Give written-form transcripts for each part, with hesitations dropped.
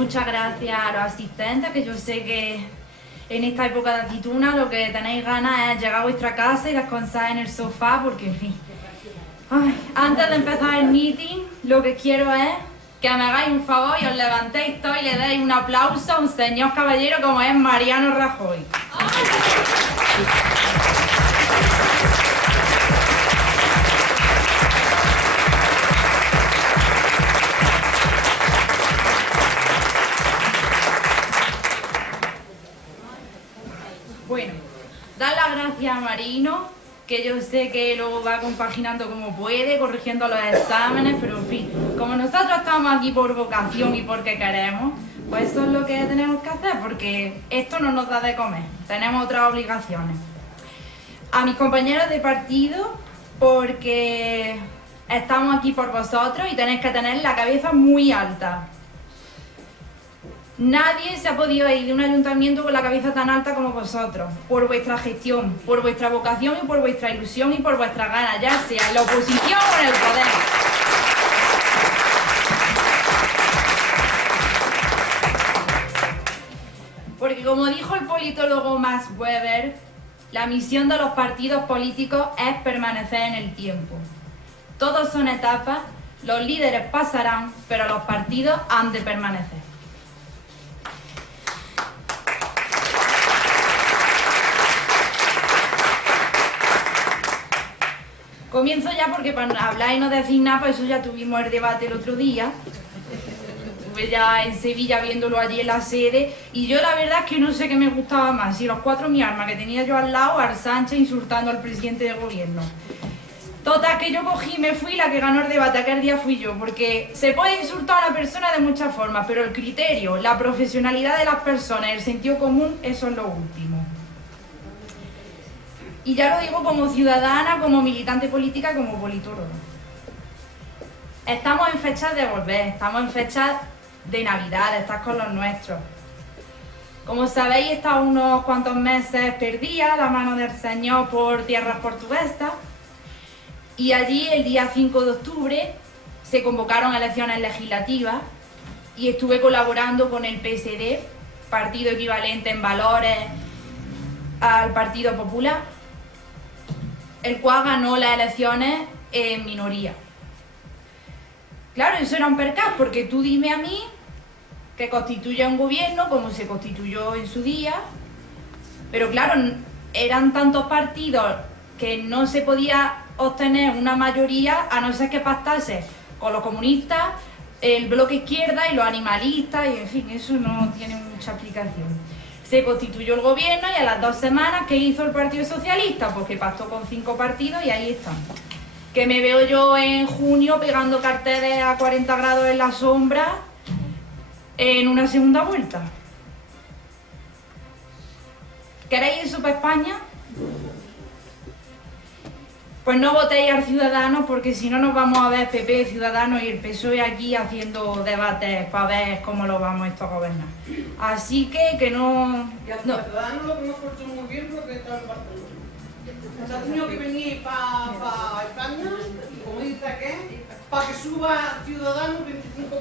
Muchas gracias a los asistentes, que yo sé que en esta época de aceituna lo que tenéis ganas es llegar a vuestra casa y descansar en el sofá, porque en fin. Ay, antes de empezar el meeting, lo que quiero es que me hagáis un favor y os levantéis todos y le deis un aplauso a un señor caballero como es Mariano Rajoy. Bueno, dar las gracias a Marino, que yo sé que lo va compaginando como puede, corrigiendo los exámenes, pero en fin, como nosotros estamos aquí por vocación y porque queremos, pues eso es lo que tenemos que hacer, porque esto no nos da de comer, tenemos otras obligaciones. A mis compañeros de partido, porque estamos aquí por vosotros y tenéis que tener la cabeza muy alta. Nadie se ha podido ir de un ayuntamiento con la cabeza tan alta como vosotros, por vuestra gestión, por vuestra vocación y por vuestra ilusión y por vuestras ganas, ya sea en la oposición o en el poder. Porque como dijo el politólogo Max Weber, la misión de los partidos políticos es permanecer en el tiempo. Todos son etapas, los líderes pasarán, pero los partidos han de permanecer. Comienzo ya porque para hablar y no decir nada, pues eso ya tuvimos el debate el otro día. Estuve ya en Sevilla viéndolo allí en la sede y yo la verdad es que no sé qué me gustaba más, si los cuatro mi arma que tenía yo al lado, al Sánchez insultando al presidente del gobierno. Total, que yo cogí y me fui, la que ganó el debate aquel día fui yo, porque se puede insultar a una persona de muchas formas, pero el criterio, la profesionalidad de las personas, el sentido común, eso es lo último. Y ya lo digo como ciudadana, como militante política, como politóloga. Estamos en fechas de volver, estamos en fechas de Navidad, de estar con los nuestros. Como sabéis, he estado unos cuantos meses perdida, la mano del Señor por tierras portuguesas. Y allí, el día 5 de octubre, se convocaron elecciones legislativas y estuve colaborando con el PSD, partido equivalente en valores al Partido Popular, el cual ganó las elecciones en minoría. Claro, eso era un percaz, porque tú dime a mí que constituya un gobierno como se constituyó en su día, pero claro, eran tantos partidos que no se podía obtener una mayoría a no ser que pactase con los comunistas, el bloque izquierda y los animalistas, y en fin, eso no tiene mucha aplicación. Se constituyó el gobierno y a las 2 semanas, ¿qué hizo el Partido Socialista? Pues que pactó con 5 partidos y ahí están. Que me veo yo en junio pegando carteles a 40 grados en la sombra en una segunda vuelta. ¿Queréis eso para España? Pues no votéis al Ciudadanos, porque si no nos vamos a ver PP, Ciudadanos y el PSOE aquí haciendo debates para ver cómo lo vamos esto a gobernar. Así que no... Y al Ciudadanos lo conozco yo muy bien porque está en Barcelona. Se ha tenido que venir para España, y como dice aquel, para que suba Ciudadanos 25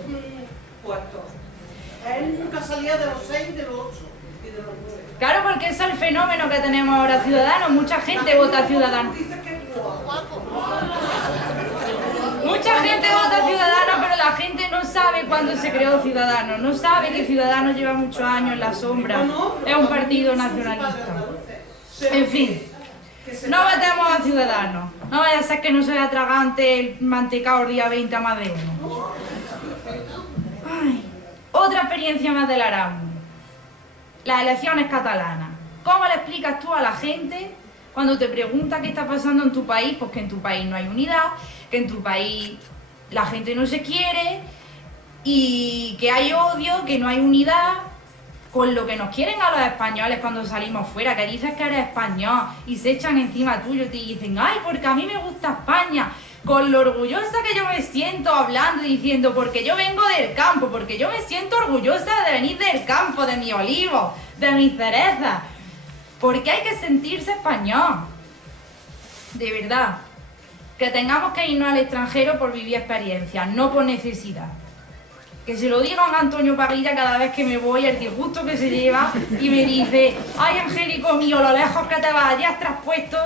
puestos. Él nunca salía de los 6, de los 8 y de los 9. Claro, porque ese es el fenómeno que tenemos ahora, Ciudadanos. Mucha gente vota Ciudadanos. Mucha gente vota Ciudadanos, pero la gente no sabe cuándo se creó Ciudadanos. No sabe que Ciudadanos lleva muchos años en la sombra. Es un partido nacionalista. En fin, no votemos a Ciudadanos. No vaya a ser que no sea tragante el mantecado el día 20 a más de uno. Ay, otra experiencia más del Erasmus. Las elecciones catalanas. ¿Cómo le explicas tú a la gente cuando te pregunta qué está pasando en tu país? Pues que en tu país no hay unidad, que en tu país la gente no se quiere y que hay odio, que no hay unidad, con lo que nos quieren a los españoles cuando salimos fuera, que dices que eres español y se echan encima tuyo y te dicen, ay, porque a mí me gusta España, con lo orgullosa que yo me siento hablando y diciendo, porque yo vengo del campo, porque yo me siento orgullosa de venir del campo, de mis olivos, de mis cerezas, porque hay que sentirse español, de verdad, que tengamos que irnos al extranjero por vivir experiencias, no por necesidad. Que se lo digan a Antonio Parrilla cada vez que me voy, el disgusto que se lleva, y me dice, ay, Angélico mío, lo lejos que te vas, ya has traspuesto.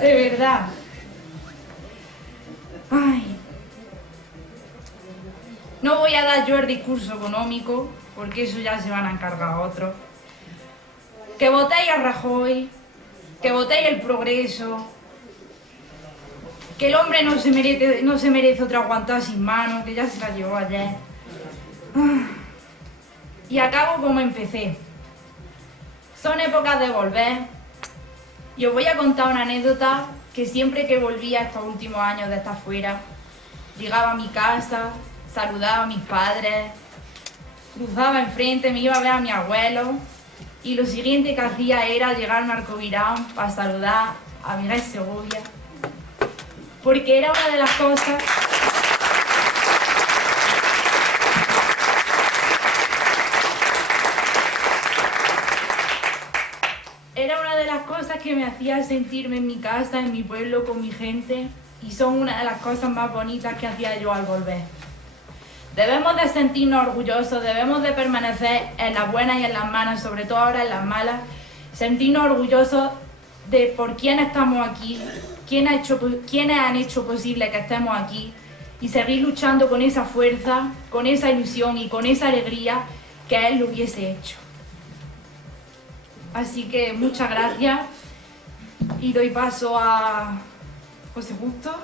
De verdad. Ay. No voy a dar yo el discurso económico, porque eso ya se van a encargar otros. Que votéis a Rajoy, que votéis el progreso, que el hombre no se merece otra aguantada sin mano, que ya se la llevó ayer. Y acabo como empecé. Son épocas de volver. Y os voy a contar una anécdota que siempre que volvía estos últimos años de estar fuera, llegaba a mi casa, saludaba a mis padres, cruzaba enfrente, me iba a ver a mi abuelo, y lo siguiente que hacía era llegarme al Arcovirán para saludar a Miguel Segovia, porque era una de las cosas que me hacía sentirme en mi casa, en mi pueblo, con mi gente, y son una de las cosas más bonitas que hacía yo al volver. Debemos de sentirnos orgullosos, debemos de permanecer en las buenas y en las malas, sobre todo ahora en las malas, sentirnos orgullosos de por quién estamos aquí, quiénes han hecho posible que estemos aquí, y seguir luchando con esa fuerza, con esa ilusión y con esa alegría que él lo hubiese hecho. Así que muchas gracias y doy paso a José Justo.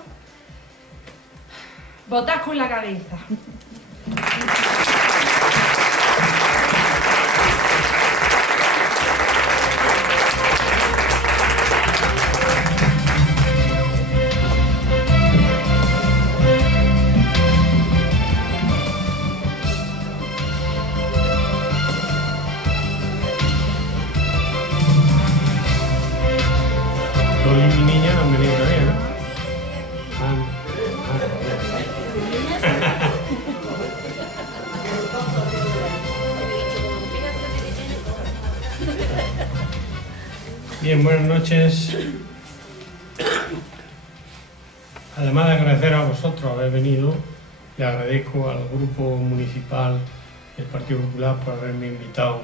Votad con la cabeza. Mi niña no han venido todavía, ¿no? Bien, buenas noches. Además de agradecer a vosotros haber venido, le agradezco al Grupo Municipal del Partido Popular por haberme invitado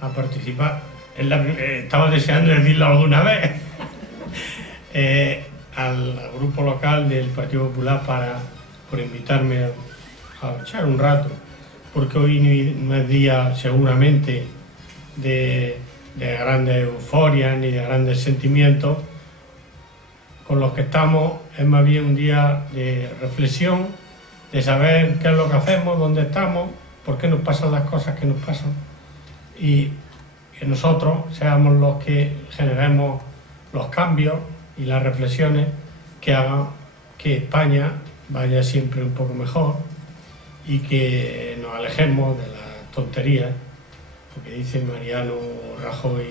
a participar. Estaba deseando decirlo alguna vez. Al grupo local del Partido Popular por invitarme a echar un rato, porque hoy no es día seguramente de grandes euforias ni de grandes sentimientos con los que estamos, es más bien un día de reflexión, de saber qué es lo que hacemos, dónde estamos, por qué nos pasan las cosas que nos pasan, y que nosotros seamos los que generemos los cambios y las reflexiones que hagan que España vaya siempre un poco mejor y que nos alejemos de las tonterías, porque dice Mariano Rajoy,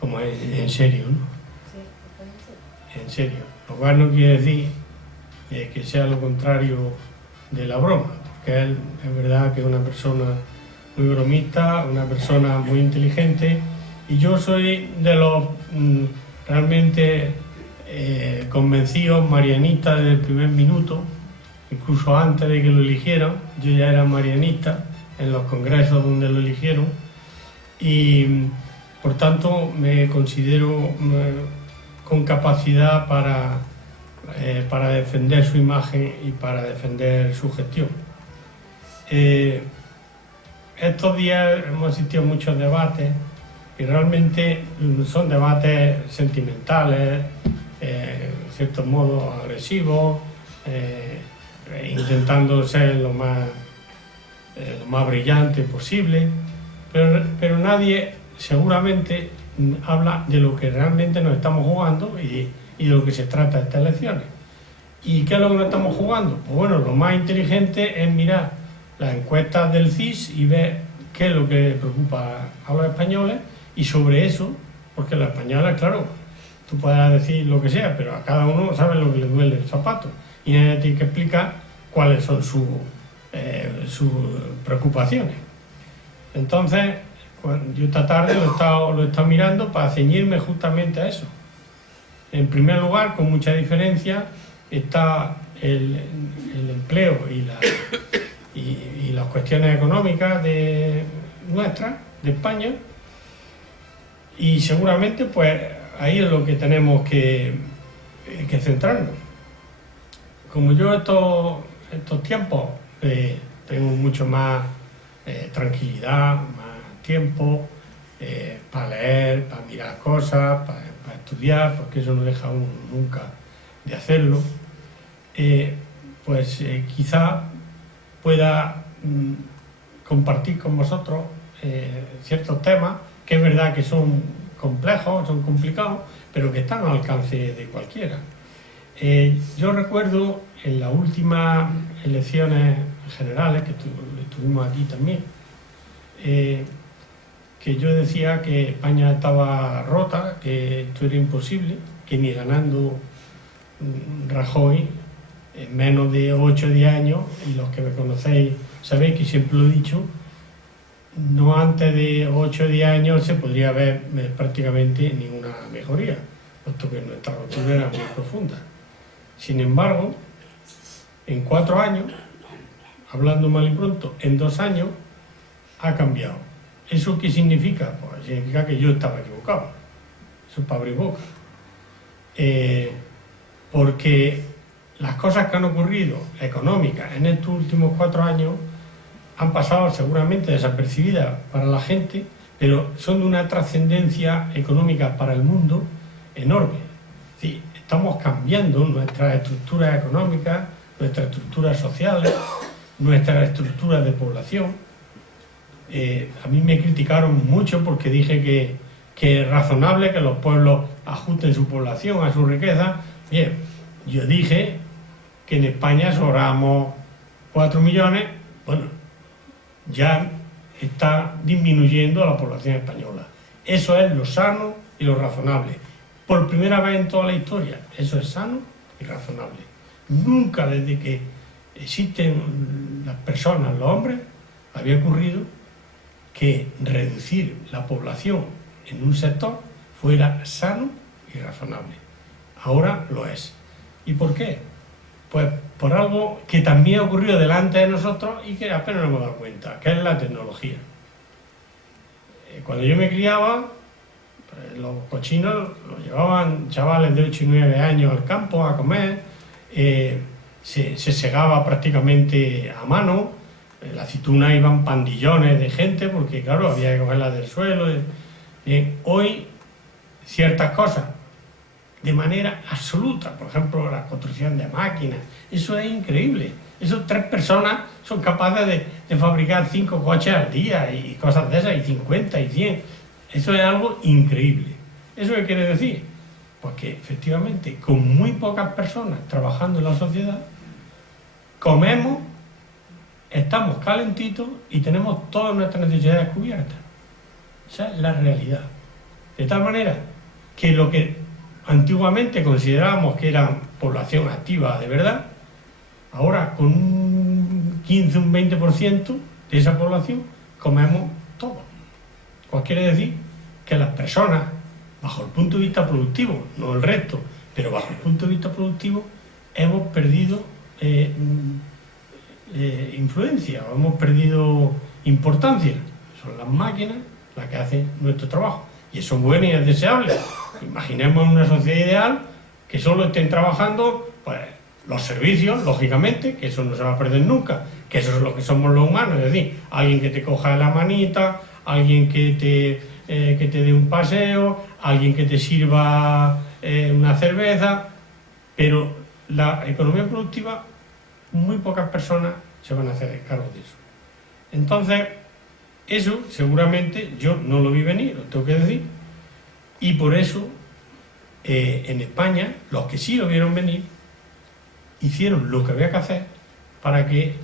como es en serio, ¿no? Sí, en serio. Lo cual no quiere decir que sea lo contrario de la broma, porque él es verdad que es una persona muy bromista, una persona muy inteligente, y yo soy de los realmente convencidos marianistas desde el primer minuto, incluso antes de que lo eligieran. Yo ya era marianista en los congresos donde lo eligieron, y por tanto me considero con capacidad para defender su imagen y para defender su gestión. Estos días hemos asistido a muchos debates y realmente son debates sentimentales, en cierto modo agresivos, intentando ser lo más brillante posible, pero nadie seguramente habla de lo que realmente nos estamos jugando y de lo que se trata de estas elecciones. ¿Y qué es lo que nos estamos jugando? Pues bueno, lo más inteligente es mirar las encuestas del CIS y ver qué es lo que preocupa a los españoles, y sobre eso, porque los españoles, claro, tú puedes decir lo que sea, pero a cada uno sabe lo que le duele el zapato, y nadie tiene que explicar cuáles son sus preocupaciones. Entonces, yo esta tarde lo he estado mirando para ceñirme justamente a eso. En primer lugar, con mucha diferencia, está el empleo y las cuestiones económicas nuestras, de España, y seguramente pues ahí es lo que tenemos que centrarnos. Como yo estos tiempos tengo mucho más tranquilidad, más tiempo para leer, para mirar cosas, para estudiar, porque eso no deja uno nunca de hacerlo, pues quizá pueda compartir con vosotros ciertos temas que es verdad que son complejos, son complicados, pero que están al alcance de cualquiera. Yo recuerdo en las últimas elecciones generales, que estuvimos aquí también, que yo decía que España estaba rota, que esto era imposible, que ni ganando Rajoy en menos de 8 o 10 años, y los que me conocéis sabéis que siempre lo he dicho, no antes de 8 o 10 años se podría ver prácticamente ninguna mejoría, puesto que nuestra ruptura era muy profunda. Sin embargo, en 4 años, hablando mal y pronto, en 2 años, ha cambiado. ¿Eso qué significa? Pues significa que yo estaba equivocado. Eso es para abrir boca. Porque las cosas que han ocurrido económicas en estos últimos 4 años han pasado seguramente desapercibidas para la gente, pero son de una trascendencia económica para el mundo enorme. Es decir, estamos cambiando nuestras estructuras económicas, nuestras estructuras sociales, nuestras estructuras de población. A mí me criticaron mucho porque dije que es razonable que los pueblos ajusten su población a su riqueza. Bien, yo dije que en España sobramos 4 millones, bueno, ya está disminuyendo la población española. Eso es lo sano y lo razonable. Por primera vez en toda la historia, eso es sano y razonable. Nunca desde que existen las personas, los hombres, había ocurrido que reducir la población en un sector fuera sano y razonable. Ahora lo es. ¿Y por qué? Pues por algo que también ha ocurrido delante de nosotros y que apenas nos hemos dado cuenta, que es la tecnología. Cuando yo me criaba, pues los cochinos los llevaban chavales de 8 y 9 años al campo a comer, se segaba prácticamente a mano, la aceituna iban pandillones de gente porque claro, había que cogerlas del suelo. Hoy ciertas cosas de manera absoluta, por ejemplo la construcción de máquinas, eso es increíble. Esas 3 personas son capaces de fabricar 5 coches al día y cosas de esas, y 50 y 100. Eso es algo increíble. ¿Eso qué quiere decir? Pues que efectivamente con muy pocas personas trabajando en la sociedad comemos, estamos calentitos y tenemos todas nuestras necesidades cubiertas. Esa es la realidad. De tal manera que lo que antiguamente considerábamos que era población activa de verdad, ahora con un 15, un 20% de esa población comemos todo. Pues quiere decir que las personas, bajo el punto de vista productivo, no el resto, pero bajo el punto de vista productivo, hemos perdido influencia, o hemos perdido importancia. Son las máquinas las que hacen nuestro trabajo. Y eso es bueno y es deseable. Imaginemos una sociedad ideal que solo estén trabajando pues, los servicios, lógicamente, que eso no se va a perder nunca, que eso es lo que somos los humanos, es decir, alguien que te coja la manita, alguien que te dé un paseo, alguien que te sirva una cerveza, pero la economía productiva, muy pocas personas se van a hacer cargo de eso. Entonces, eso seguramente yo no lo vi venir, lo tengo que decir, y por eso en España, los que sí lo vieron venir, hicieron lo que había que hacer para que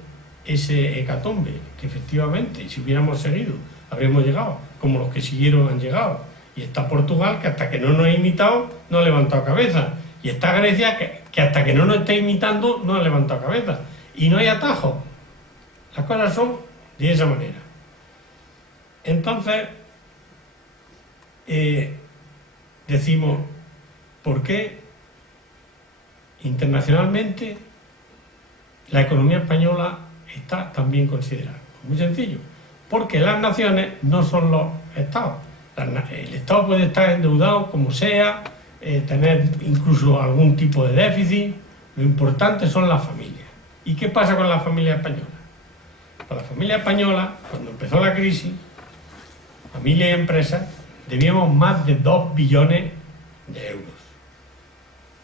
ese hecatombe, que efectivamente, si hubiéramos seguido, habríamos llegado, como los que siguieron han llegado. Y está Portugal, que hasta que no nos ha imitado, no ha levantado cabeza. Y está Grecia, que hasta que no nos está imitando, no ha levantado cabeza. Y no hay atajo. Las cosas son de esa manera. Entonces, decimos, ¿por qué internacionalmente la economía española está también considerada. Muy sencillo, porque las naciones no son los estados. El estado puede estar endeudado como sea, tener incluso algún tipo de déficit. Lo importante son las familias. ¿Y qué pasa con la familia española? Pues la familia española, cuando empezó la crisis, familias y empresas, debíamos más de 2 billones de euros.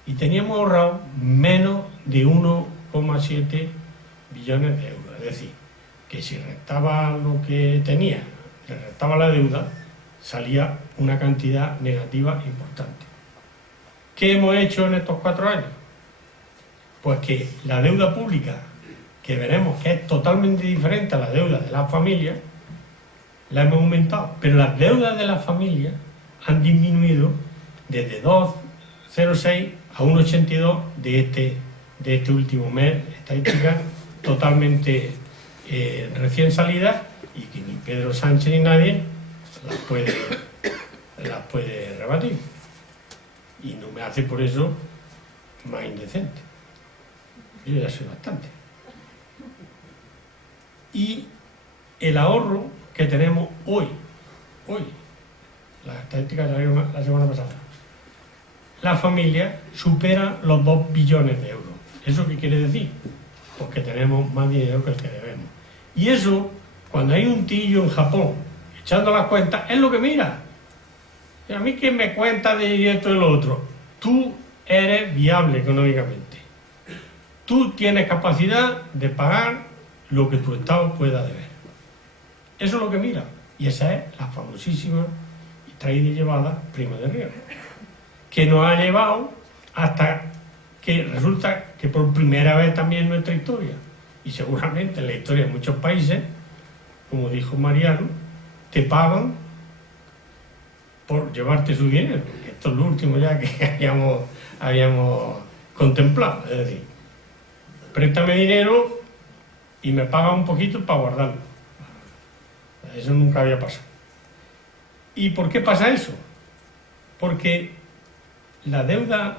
Y teníamos ahorrado menos de 1,7 billones de euros. Es decir, que si restaba lo que tenía, le restaba la deuda, salía una cantidad negativa importante. ¿Qué hemos hecho en estos 4 años? Pues que la deuda pública, que veremos que es totalmente diferente a la deuda de las familias, la hemos aumentado, pero las deudas de las familias han disminuido desde 2,06 a 1,82 de este último mes, estadísticas totalmente recién salidas y que ni Pedro Sánchez ni nadie las puede rebatir. Y no me hace por eso más indecente. Yo ya soy bastante. Y el ahorro que tenemos hoy, las estadísticas salieron la semana pasada, la familia supera los 2 billones de euros. ¿Eso qué quiere decir? Pues que tenemos más dinero que el que debemos. Y eso, cuando hay un tío en Japón echando las cuentas, es lo que mira. Y a mí que me cuenta de esto y lo otro. Tú eres viable económicamente. Tú tienes capacidad de pagar lo que tu Estado pueda deber. Eso es lo que mira. Y esa es la famosísima y traída y llevada prima de riesgo, que nos ha llevado hasta que resulta que por primera vez también en nuestra historia, y seguramente en la historia de muchos países, como dijo Mariano, te pagan por llevarte su dinero. Esto es lo último ya que habíamos contemplado. Es decir, préstame dinero y me paga un poquito para guardarlo. Eso nunca había pasado. ¿Y por qué pasa eso? Porque la deuda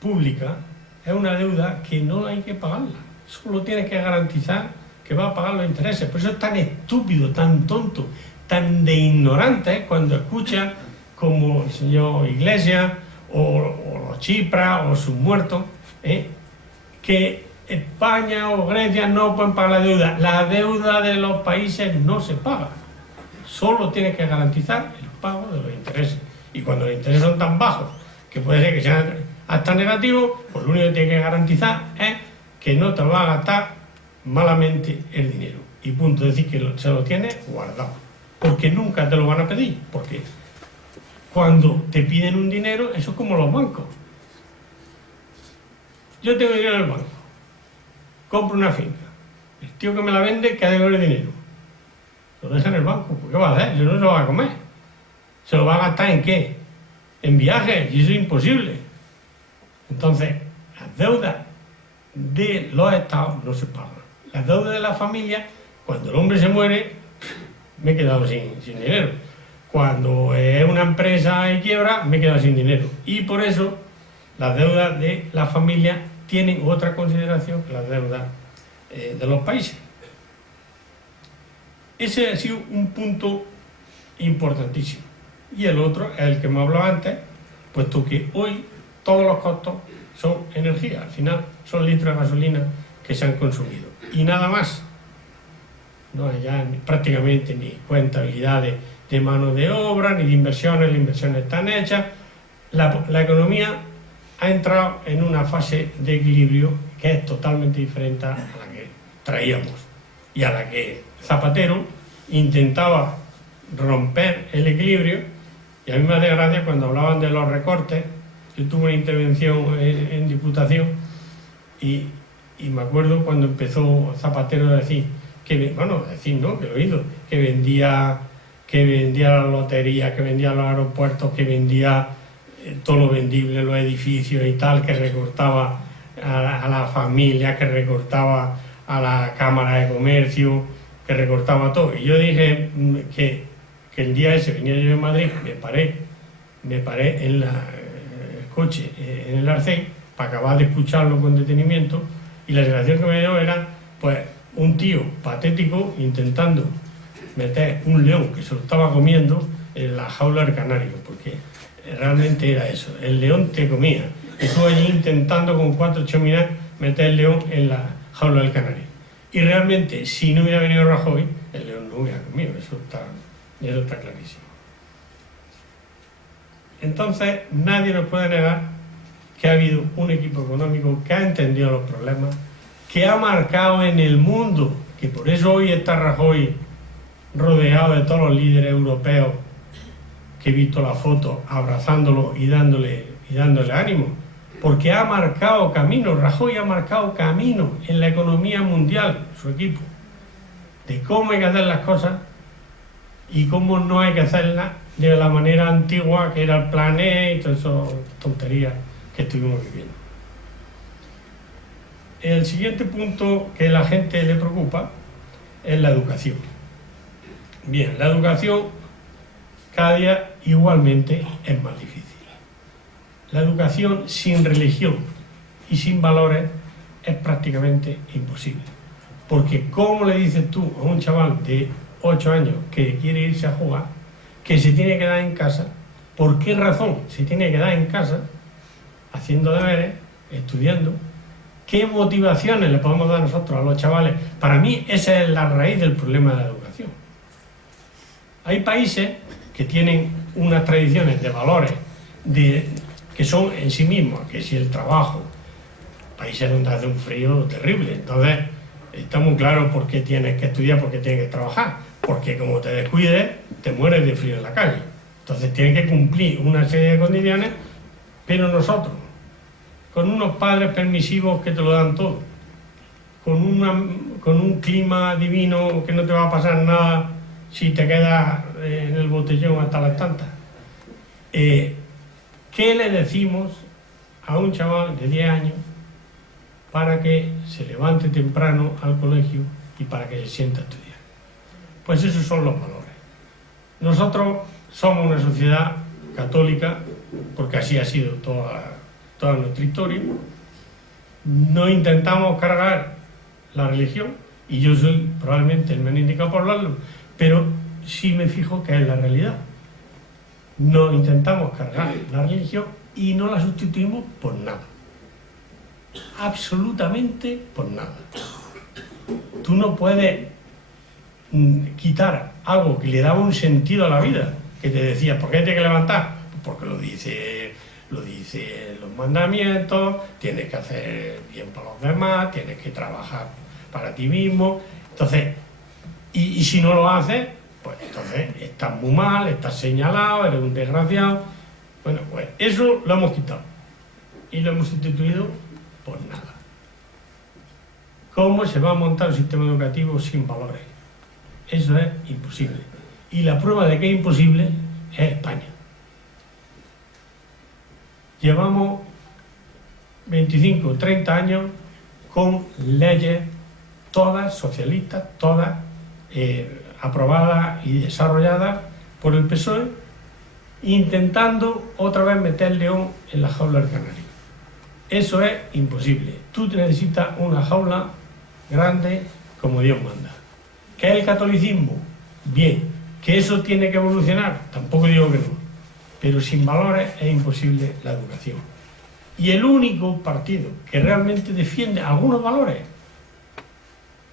pública es una deuda que no hay que pagarla. Solo tienes que garantizar que va a pagar los intereses. Por eso es tan estúpido, tan tonto, tan de ignorante cuando escucha como el señor Iglesias o los Tsipras o sus muertos, que España o Grecia no pueden pagar la deuda. La deuda de los países no se paga. Solo tienes que garantizar el pago de los intereses. Y cuando los intereses son tan bajos, que puede ser que sean hasta negativos, pues lo único que tienes que garantizar es que no te va a gastar malamente el dinero. Y punto, es decir, que se lo tienes guardado. Porque nunca te lo van a pedir. Porque cuando te piden un dinero, eso es como los bancos. Yo tengo dinero en el banco, compro una finca, el tío que me la vende, que ha de el dinero, lo deja en el banco. ¿Por qué va a hacer? No se lo va a comer. ¿Se lo va a gastar en qué? En viajes, y eso es imposible. Entonces, las deudas de los estados no se pagan. Las deudas de la familia, cuando el hombre se muere, me he quedado sin dinero. Cuando es una empresa y quiebra, me he quedado sin dinero. Y por eso las deudas de la familia tienen otra consideración que las deudas de los países. Ese ha sido un punto importantísimo. Y el otro es el que me hablaba antes, puesto que hoy todos los costos son energía. Al final son litros de gasolina que se han consumido. Y nada más. No hay ya prácticamente ni contabilidades de mano de obra, ni de inversiones. Las inversiones están hechas. La economía ha entrado en una fase de equilibrio que es totalmente diferente a la que traíamos y a la que Zapatero intentaba romper el equilibrio. Y a mí me hace gracia cuando hablaban de los recortes. Yo tuve una intervención en Diputación y me acuerdo cuando empezó Zapatero a decir que lo he oído, que vendía la lotería, que vendía los aeropuertos, que vendía todo lo vendible, los edificios y tal, que recortaba a la familia, que recortaba a la Cámara de Comercio, que recortaba todo. Y yo dije que el día ese venía yo en Madrid, me paré en el coche en el Arcén para acabar de escucharlo con detenimiento, Y la sensación que me dio era, pues, un tío patético intentando meter un león que se lo estaba comiendo en la jaula del canario, porque realmente era eso, el león te comía. Y tú allí intentando con 4 chominas meter el león en la jaula del canario. Y realmente, si no hubiera venido Rajoy, el león no hubiera comido, eso está clarísimo. Entonces, nadie nos puede negar que ha habido un equipo económico que ha entendido los problemas, que ha marcado en el mundo, que por eso hoy está Rajoy rodeado de todos los líderes europeos, que he visto la foto abrazándolo y dándole ánimo, porque ha marcado camino. Rajoy ha marcado camino en la economía mundial, su equipo, de cómo hay que hacer las cosas y cómo no hay que hacerlas de la manera antigua que era el plan E y todas esas tonterías que estuvimos viviendo. El siguiente punto que a la gente le preocupa es la educación. Bien, la educación cada día igualmente es más difícil. La educación sin religión y sin valores es prácticamente imposible. Porque ¿cómo le dices tú a un chaval de 8 años que quiere irse a jugar, que se tiene que quedar en casa? ¿Por qué razón se tiene que quedar en casa, haciendo deberes, estudiando? ¿Qué motivaciones le podemos dar nosotros a los chavales? Para mí esa es la raíz del problema de la educación. Hay países que tienen unas tradiciones de valores que son en sí mismos, que si el trabajo, países donde hace un frío terrible, entonces está muy claro por qué tienes que estudiar, por qué tienes que trabajar, porque como te descuides, te mueres de frío en la calle. Entonces tienes que cumplir una serie de condiciones, pero nosotros, con unos padres permisivos que te lo dan todo, con un clima divino que no te va a pasar nada si te quedas en el botellón hasta las tantas. ¿Qué le decimos a un chaval de 10 años para que se levante temprano al colegio y para que se sienta a estudiar? Pues esos son los valores. Nosotros somos una sociedad católica, porque así ha sido toda nuestra historia. No intentamos cargar la religión, y yo soy probablemente el menos indicado por hablarlo, pero sí me fijo que es la realidad. No intentamos cargar la religión y no la sustituimos por nada. Absolutamente por nada. Tú no puedes quitar algo que le daba un sentido a la vida, que te decía, ¿por qué tienes que levantar? Porque lo dice los mandamientos, tienes que hacer bien para los demás, tienes que trabajar para ti mismo. Entonces, y si no lo haces, pues entonces estás muy mal, estás señalado, eres un desgraciado. Bueno, pues eso lo hemos quitado y lo hemos sustituido por nada. ¿Cómo se va a montar un sistema educativo sin valores? Eso es imposible. Y la prueba de que es imposible es España. Llevamos 25 o 30 años con leyes todas socialistas, todas aprobadas y desarrolladas por el PSOE, intentando otra vez meter el león en la jaula del canario. Eso es imposible. Tú necesitas una jaula grande como Dios manda. ¿Qué es el catolicismo? Bien. ¿Que eso tiene que evolucionar? Tampoco digo que no. Pero sin valores es imposible la educación. Y el único partido que realmente defiende algunos valores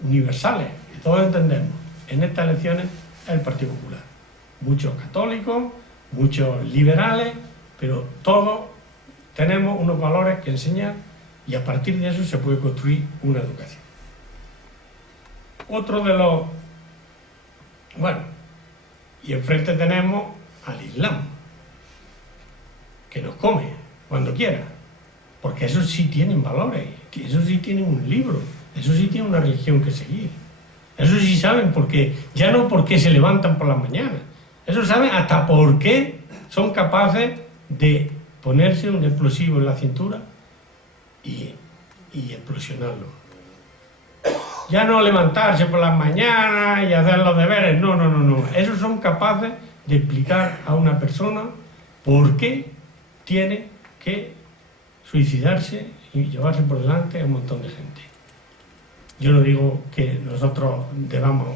universales, que todos entendemos, en estas elecciones es el Partido Popular. Muchos católicos, muchos liberales, pero todos tenemos unos valores que enseñar y a partir de eso se puede construir una educación. Otro de los... Bueno, y enfrente tenemos al Islam, que nos come cuando quiera, porque esos sí tienen valores, esos sí tienen un libro, esos sí tienen una religión que seguir. Eso sí saben por qué, ya no por qué se levantan por las mañanas, eso saben hasta por qué son capaces de ponerse un explosivo en la cintura y explosionarlo. Ya no levantarse por las mañanas y hacer los deberes, no. Esos son capaces de explicar a una persona por qué tiene que suicidarse y llevarse por delante a un montón de gente. Yo no digo que nosotros debamos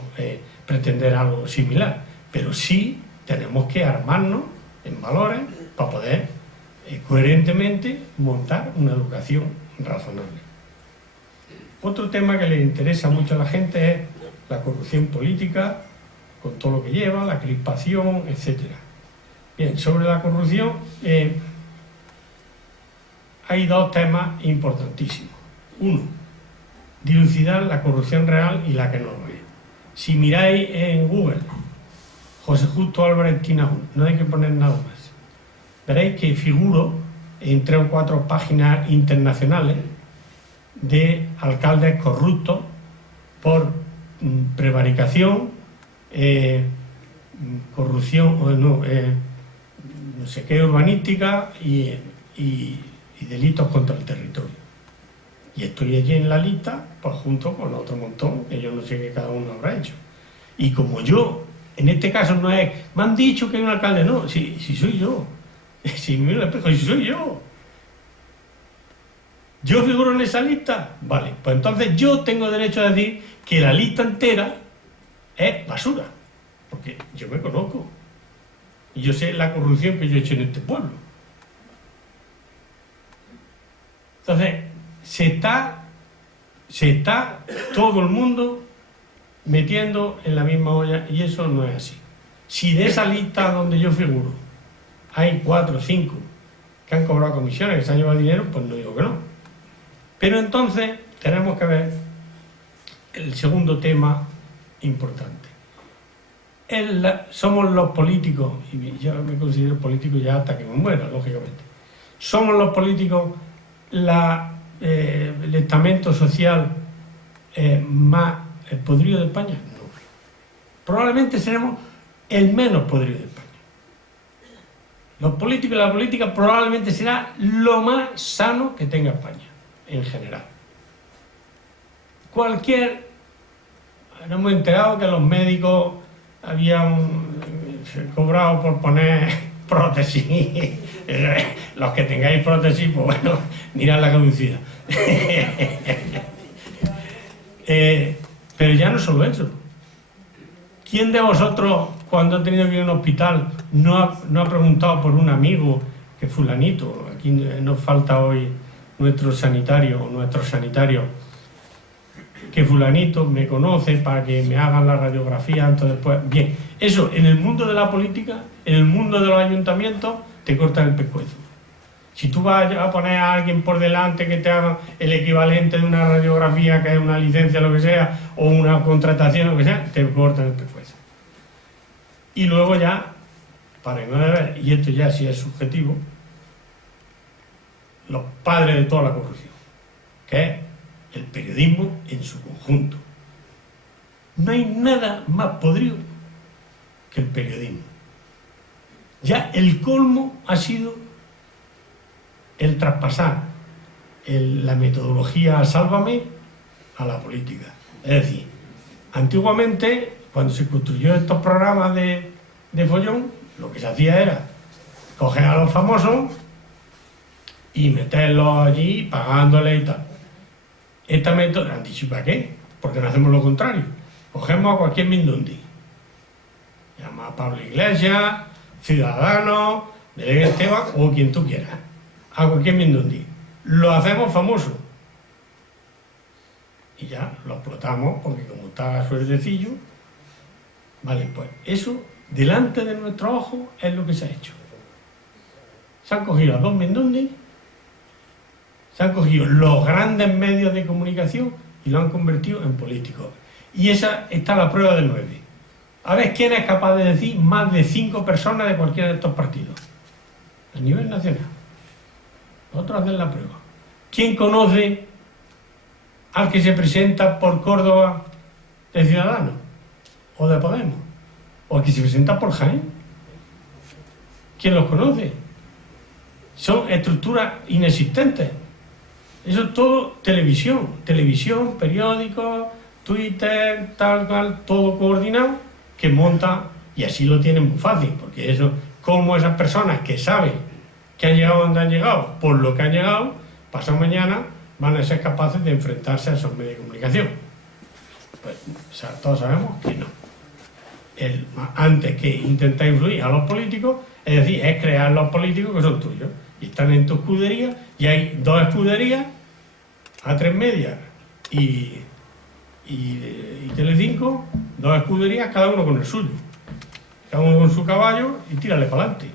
pretender algo similar, pero sí tenemos que armarnos en valores para poder coherentemente montar una educación razonable. Otro tema que le interesa mucho a la gente es la corrupción política, con todo lo que lleva, la crispación, etc. Bien, sobre la corrupción hay dos temas importantísimos. Uno, dilucidar la corrupción real y la que no lo es. Si miráis en Google José Justo Álvarez Tinajú, no hay que poner nada más, veréis que figuro en 3 o 4 páginas internacionales de alcaldes corruptos por prevaricación, corrupción, no sé qué, urbanística y delitos contra el territorio. Y estoy allí en la lista, pues junto con otro montón, que yo no sé qué cada uno habrá hecho. Y como yo, en este caso no es, me han dicho que hay un alcalde, no, si soy yo, si me miro al espejo, si soy yo. ¿Yo figuro en esa lista? Vale, pues entonces yo tengo derecho a decir que la lista entera es basura, porque yo me conozco y yo sé la corrupción que yo he hecho en este pueblo. Entonces, se está todo el mundo metiendo en la misma olla y eso no es así. Si de esa lista donde yo figuro hay 4 o 5 que han cobrado comisiones, que se han llevado dinero, pues no digo que no. Pero entonces tenemos que ver el segundo tema importante. Somos los políticos, y yo me considero político ya hasta que me muera, lógicamente. Somos los políticos el estamento social más podrido de España. No. Probablemente seremos el menos podrido de España. Los políticos y la política probablemente será lo más sano que tenga España, en general. Nos hemos enterado que los médicos habían cobrado por poner prótesis. Los que tengáis prótesis, pues bueno, mirad la caducidad. Pero ya no solo eso. ¿Quién de vosotros, cuando ha tenido que ir a un hospital, no ha preguntado por un amigo que fulanito? Aquí nos falta hoy nuestro sanitario, que fulanito me conoce para que me hagan la radiografía antes o después. Bien, eso en el mundo de la política, en el mundo de los ayuntamientos, te cortan el pescuezo. Si tú vas a poner a alguien por delante que te haga el equivalente de una radiografía, que es una licencia, lo que sea, o una contratación, lo que sea, te cortan el pescuezo. Y luego ya, para no ver, y esto ya sí es subjetivo, los padres de toda la corrupción, que es el periodismo en su conjunto. No hay nada más podrido que el periodismo. Ya el colmo ha sido el traspasar la metodología Sálvame a la política. Es decir, antiguamente, cuando se construyó estos programas de follón, lo que se hacía era coger a los famosos y meterlos allí, pagándoles y tal. Esta método, han dicho, ¿para qué? Porque no hacemos lo contrario. Cogemos a cualquier mindundi. Llama a Pablo Iglesias, Ciudadanos, Belén Esteban o quien tú quieras. A cualquier mindundi. Lo hacemos famoso. Y ya lo explotamos porque como está suertecillo, vale, pues eso delante de nuestros ojos es lo que se ha hecho. Se han cogido a 2 mindundis, se han cogido los grandes medios de comunicación y lo han convertido en políticos. Y esa está la prueba del 9. A ver quién es capaz de decir más de 5 personas de cualquiera de estos partidos. A nivel nacional. Vosotros hacen la prueba. ¿Quién conoce al que se presenta por Córdoba de Ciudadanos? ¿O de Podemos? ¿O al que se presenta por Jaén? ¿Quién los conoce? Son estructuras inexistentes. Eso es todo televisión, periódicos, Twitter, tal cual, todo coordinado, que monta, y así lo tienen muy fácil, porque eso, como esas personas que saben que han llegado donde han llegado, por lo que han llegado, pasado mañana van a ser capaces de enfrentarse a esos medios de comunicación. Pues todos sabemos que no. Antes que intentar influir a los políticos, es decir, es crear los políticos que son tuyos. Y están en tu escudería, y hay 2 escuderías, A3 Media y Telecinco, 2 escuderías, cada uno con el suyo. Cada uno con su caballo y tírale para adelante.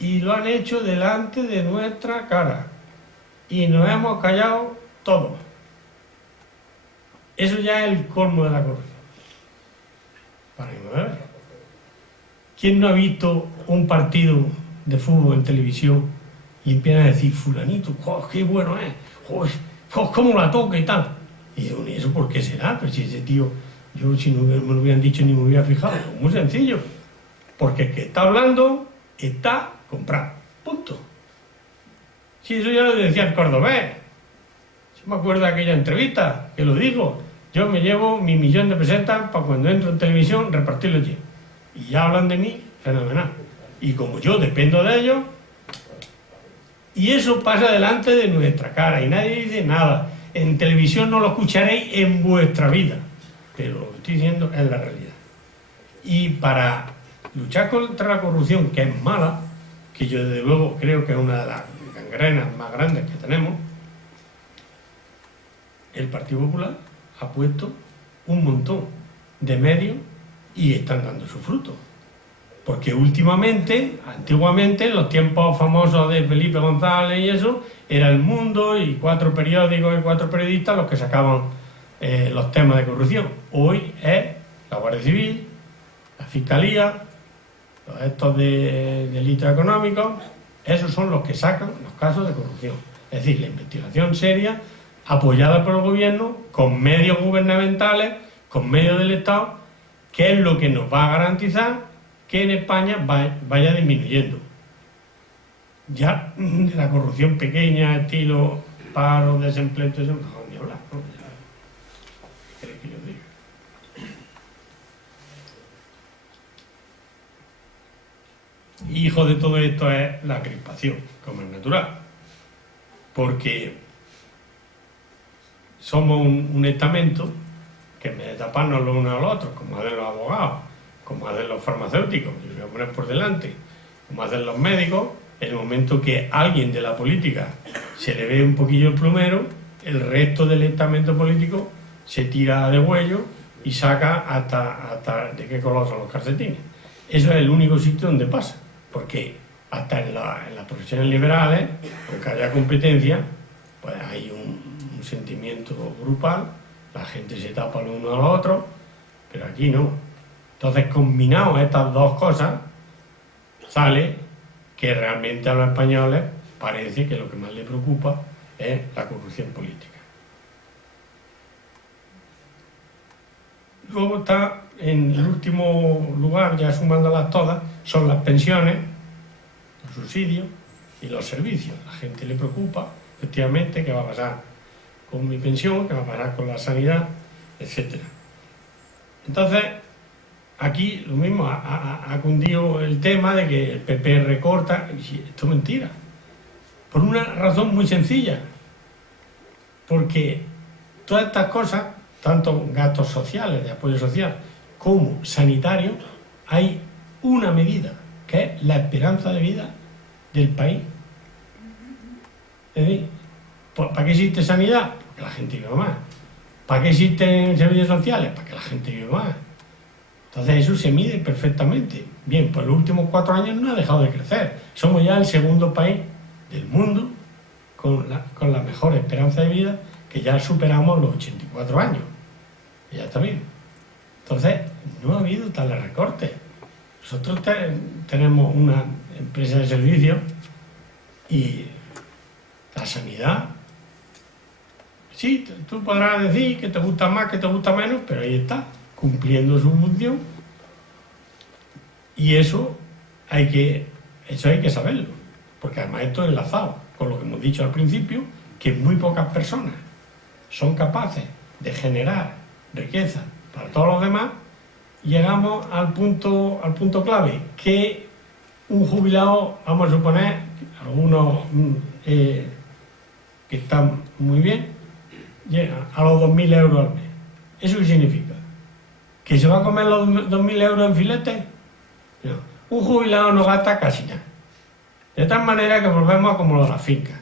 Y lo han hecho delante de nuestra cara. Y nos hemos callado todos. Eso ya es el colmo de la corrupción. Para que me vean. ¿Quién no ha visto un partido de fútbol en televisión y empieza a decir, fulanito, ¡oh, qué bueno es! ¡Oh, cómo la toca y tal! Y digo, ¿y eso por qué será? Pero si ese tío, yo si no me lo hubieran dicho ni me hubiera fijado. Muy sencillo. Porque el que está hablando está comprado. Punto. Si eso ya lo decía el cordobés. Si me acuerdo de aquella entrevista, que lo digo. Yo me llevo mi 1.000.000 de pesetas para cuando entro en televisión repartirlo allí. Y ya hablan de mí, fenomenal. Y como yo dependo de ellos, y eso pasa delante de nuestra cara y nadie dice nada. En televisión no lo escucharéis en vuestra vida, pero lo que estoy diciendo es la realidad. Y para luchar contra la corrupción, que es mala, que yo desde luego creo que es una de las gangrenas más grandes que tenemos, el Partido Popular ha puesto un montón de medios y están dando su fruto. Porque antiguamente, en los tiempos famosos de Felipe González y eso, era El Mundo y 4 periódicos y 4 periodistas los que sacaban los temas de corrupción. Hoy es la Guardia Civil, la Fiscalía, estos de delitos económicos, esos son los que sacan los casos de corrupción. Es decir, la investigación seria, apoyada por el gobierno, con medios gubernamentales, con medios del Estado, que es lo que nos va a garantizar que en España vaya disminuyendo. Ya de la corrupción pequeña, estilo paro, desempleo, eso no ni hablar, ¿no? ¿Qué queréis que yo diga? Hijo de todo esto es la crispación, como es natural. Porque somos un estamento que en vez de taparnos los unos a los otros, como hacen los abogados, como hacen los farmacéuticos, yo voy a poner por delante, como hacen los médicos, en el momento que a alguien de la política se le ve un poquillo el plumero, el resto del estamento político se tira de huello y saca hasta de qué color son los calcetines. Eso es el único sitio donde pasa, porque hasta en las profesiones liberales, aunque haya competencia, pues hay un sentimiento grupal, la gente se tapa lo uno a lo otro, pero aquí no. Entonces, combinados estas dos cosas, sale que realmente a los españoles parece que lo que más les preocupa es la corrupción política. Luego está, en el último lugar, ya sumándolas todas, son las pensiones, los subsidios y los servicios. A la gente le preocupa, efectivamente, qué va a pasar con mi pensión, qué va a pasar con la sanidad, etc. Entonces, aquí lo mismo, ha cundido el tema de que el PP recorta. Esto es mentira. Por una razón muy sencilla. Porque todas estas cosas, tanto gastos sociales, de apoyo social, como sanitarios, hay una medida, que es la esperanza de vida del país. Es decir, ¿para qué existe sanidad? Para que la gente viva más. ¿Para qué existen servicios sociales? Para que la gente viva más. Entonces eso se mide perfectamente. Bien, pues los últimos 4 años no ha dejado de crecer. Somos ya el segundo país del mundo con la mejor esperanza de vida, que ya superamos los 84 años. Y ya está bien. Entonces, no ha habido tales recortes. Nosotros tenemos una empresa de servicios y la sanidad, sí, tú podrás decir que te gusta más, que te gusta menos, pero ahí está, cumpliendo su función. Y eso hay que saberlo, porque además esto es enlazado con lo que hemos dicho al principio, que muy pocas personas son capaces de generar riqueza para todos los demás. Llegamos al punto clave, que un jubilado, vamos a suponer, algunos que están muy bien, llegan a los 2.000 euros al mes. ¿Eso qué significa? ¿Que se va a comer los 2.000 euros en filetes? No. Un jubilado no gasta casi nada. De tal manera que volvemos a como lo de las fincas.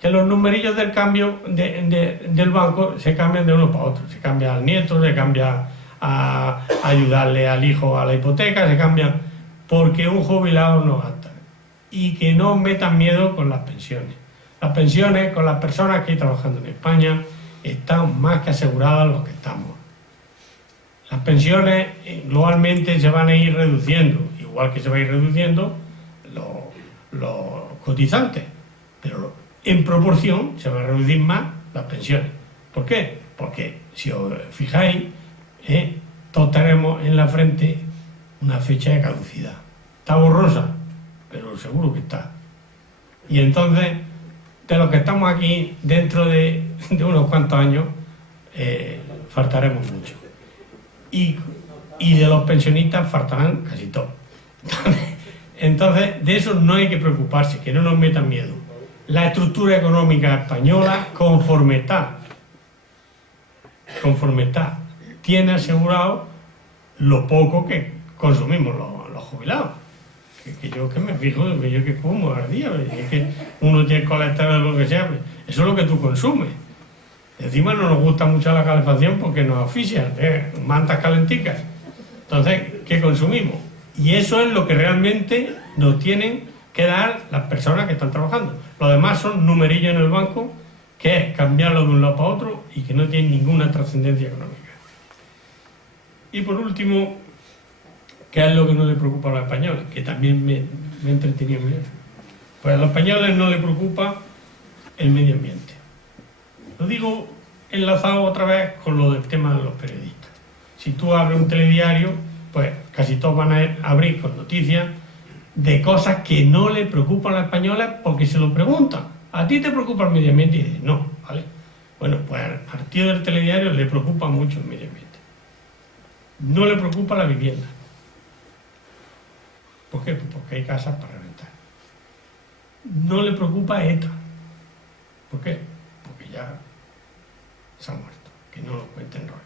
Que los numerillos del cambio del banco se cambian de uno para otro. Se cambia al nieto, se cambia a ayudarle al hijo a la hipoteca, se cambia porque un jubilado no gasta. Y que no metan miedo con las pensiones. Las pensiones con las personas que hay trabajando en España están más que aseguradas los que estamos. Las pensiones globalmente se van a ir reduciendo, igual que se va a ir reduciendo los cotizantes, pero en proporción se van a reducir más las pensiones. ¿Por qué? Porque si os fijáis, todos tenemos en la frente una fecha de caducidad. Está borrosa, pero seguro que está. Y entonces, de los que estamos aquí, dentro de unos cuantos años, faltaremos mucho. Y de los pensionistas faltarán casi todos. Entonces, de eso no hay que preocuparse, que no nos metan miedo. La estructura económica española, conforme está, tiene asegurado lo poco que consumimos los jubilados. Que yo que me fijo, que yo que como al día, que uno tiene colesterol o lo que sea, eso es lo que tú consumes. Encima no nos gusta mucho la calefacción porque nos asfixian, mantas calenticas. Entonces, ¿qué consumimos? Y eso es lo que realmente nos tienen que dar las personas que están trabajando. Lo demás son numerillos en el banco, que es cambiarlo de un lado para otro y que no tienen ninguna trascendencia económica. Y por último, ¿qué es lo que no le preocupa a los españoles? Que también me entretenía muy bien. Pues a los españoles no les preocupa el medio ambiente. Lo digo enlazado otra vez con lo del tema de los periodistas. Si tú abres un telediario, pues casi todos van a abrir con noticias de cosas que no le preocupan a los españoles porque se lo preguntan. ¿A ti te preocupa el medio ambiente? Y dices, no, ¿vale? Bueno, pues al tío del telediario le preocupa mucho el medio ambiente. No le preocupa la vivienda. ¿Por qué? Porque hay casas para rentar. No le preocupa ETA. ¿Por qué? Porque ya se ha muerto. Que no lo cuenten rollo.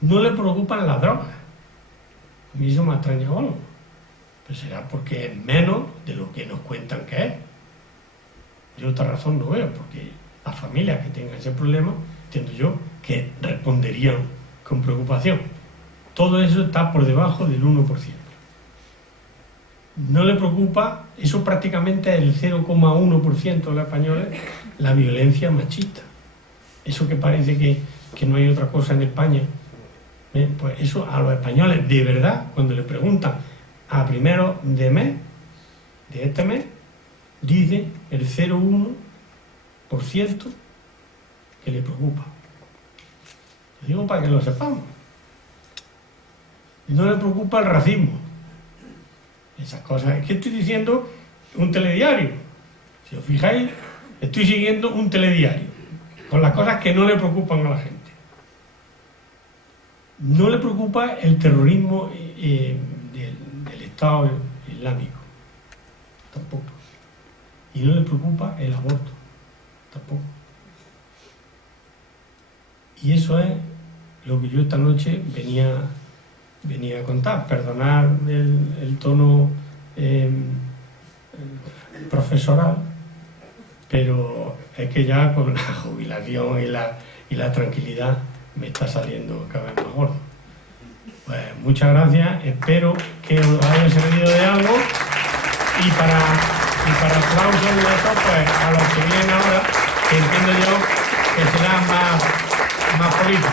No le preocupan las drogas. A mí eso me extraña algo. Pero será porque es menos de lo que nos cuentan que es. Yo otra razón no veo, porque las familias que tengan ese problema, entiendo yo, que responderían con preocupación. Todo eso está por debajo del 1%. No le preocupa, eso prácticamente es el 0,1% de los españoles, la violencia machista. Eso que parece que no hay otra cosa en España. Pues eso a los españoles, de verdad, cuando le preguntan a primero de este mes, dice el 0,1% que le preocupa. Lo digo para que lo sepamos. No le preocupa el racismo. Esas cosas. Es que estoy diciendo un telediario. Si os fijáis, estoy siguiendo un telediario con las cosas que no le preocupan a la gente. No le preocupa el terrorismo del Estado Islámico. Tampoco. Y no le preocupa el aborto. Tampoco. Y eso es lo que yo esta noche venía a contar. Perdonad el tono profesoral, pero es que ya con la jubilación y la tranquilidad me está saliendo cada vez más gordo. Pues muchas gracias, espero que os haya servido de algo y para aplausos y eso, pues a los que vienen ahora, que entiendo yo que serán más políticos.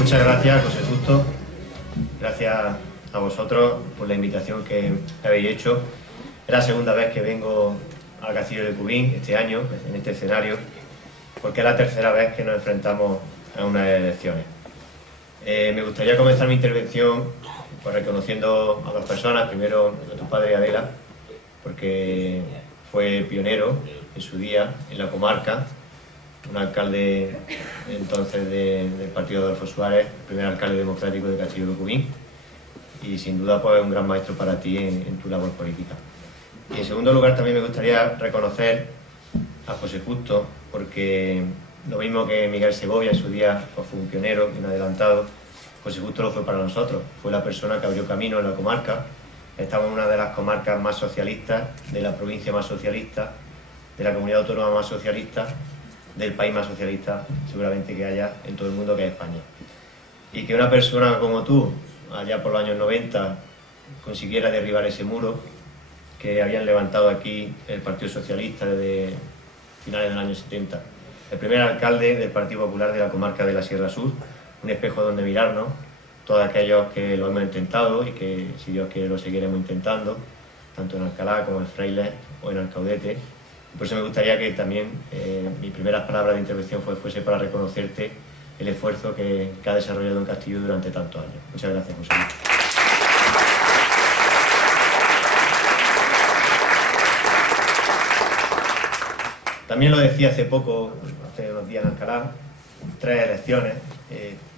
Muchas gracias, José Justo. Gracias a vosotros por la invitación que habéis hecho. Es la segunda vez que vengo al Castillo de Cubín este año, en este escenario. porque es la tercera vez que nos enfrentamos a unas elecciones. Me gustaría comenzar mi intervención pues, reconociendo a dos personas. Primero, a tu padre Adela, porque fue pionero en su día en la comarca, un alcalde entonces del partido de Adolfo Suárez, el primer alcalde democrático de Castillo de Cubín, y sin duda pues, un gran maestro para ti en tu labor política. Y en segundo lugar también me gustaría reconocer a José Justo, porque lo mismo que Miguel Segovia en su día pues, fue un pionero, un adelantado, José Justo lo fue para nosotros, fue la persona que abrió camino en la comarca. Estamos en una de las comarcas más socialistas, de la provincia más socialista, de la comunidad autónoma más socialista, del país más socialista seguramente que haya en todo el mundo, que es España. Y que una persona como tú, allá por los años 90, consiguiera derribar ese muro que habían levantado aquí el Partido Socialista desde finales del año 70. El primer alcalde del Partido Popular de la comarca de la Sierra Sur, un espejo donde mirarnos, todos aquellos que lo hemos intentado y que, si Dios quiere, lo seguiremos intentando, tanto en Alcalá como en Frailes o en Alcaudete. Por eso me gustaría que también mis primeras palabras de intervención fuese para reconocerte el esfuerzo que ha desarrollado en Castillo durante tantos años. Muchas gracias, José Luis. También lo decía hace poco, hace unos días en Alcalá, 3 elecciones.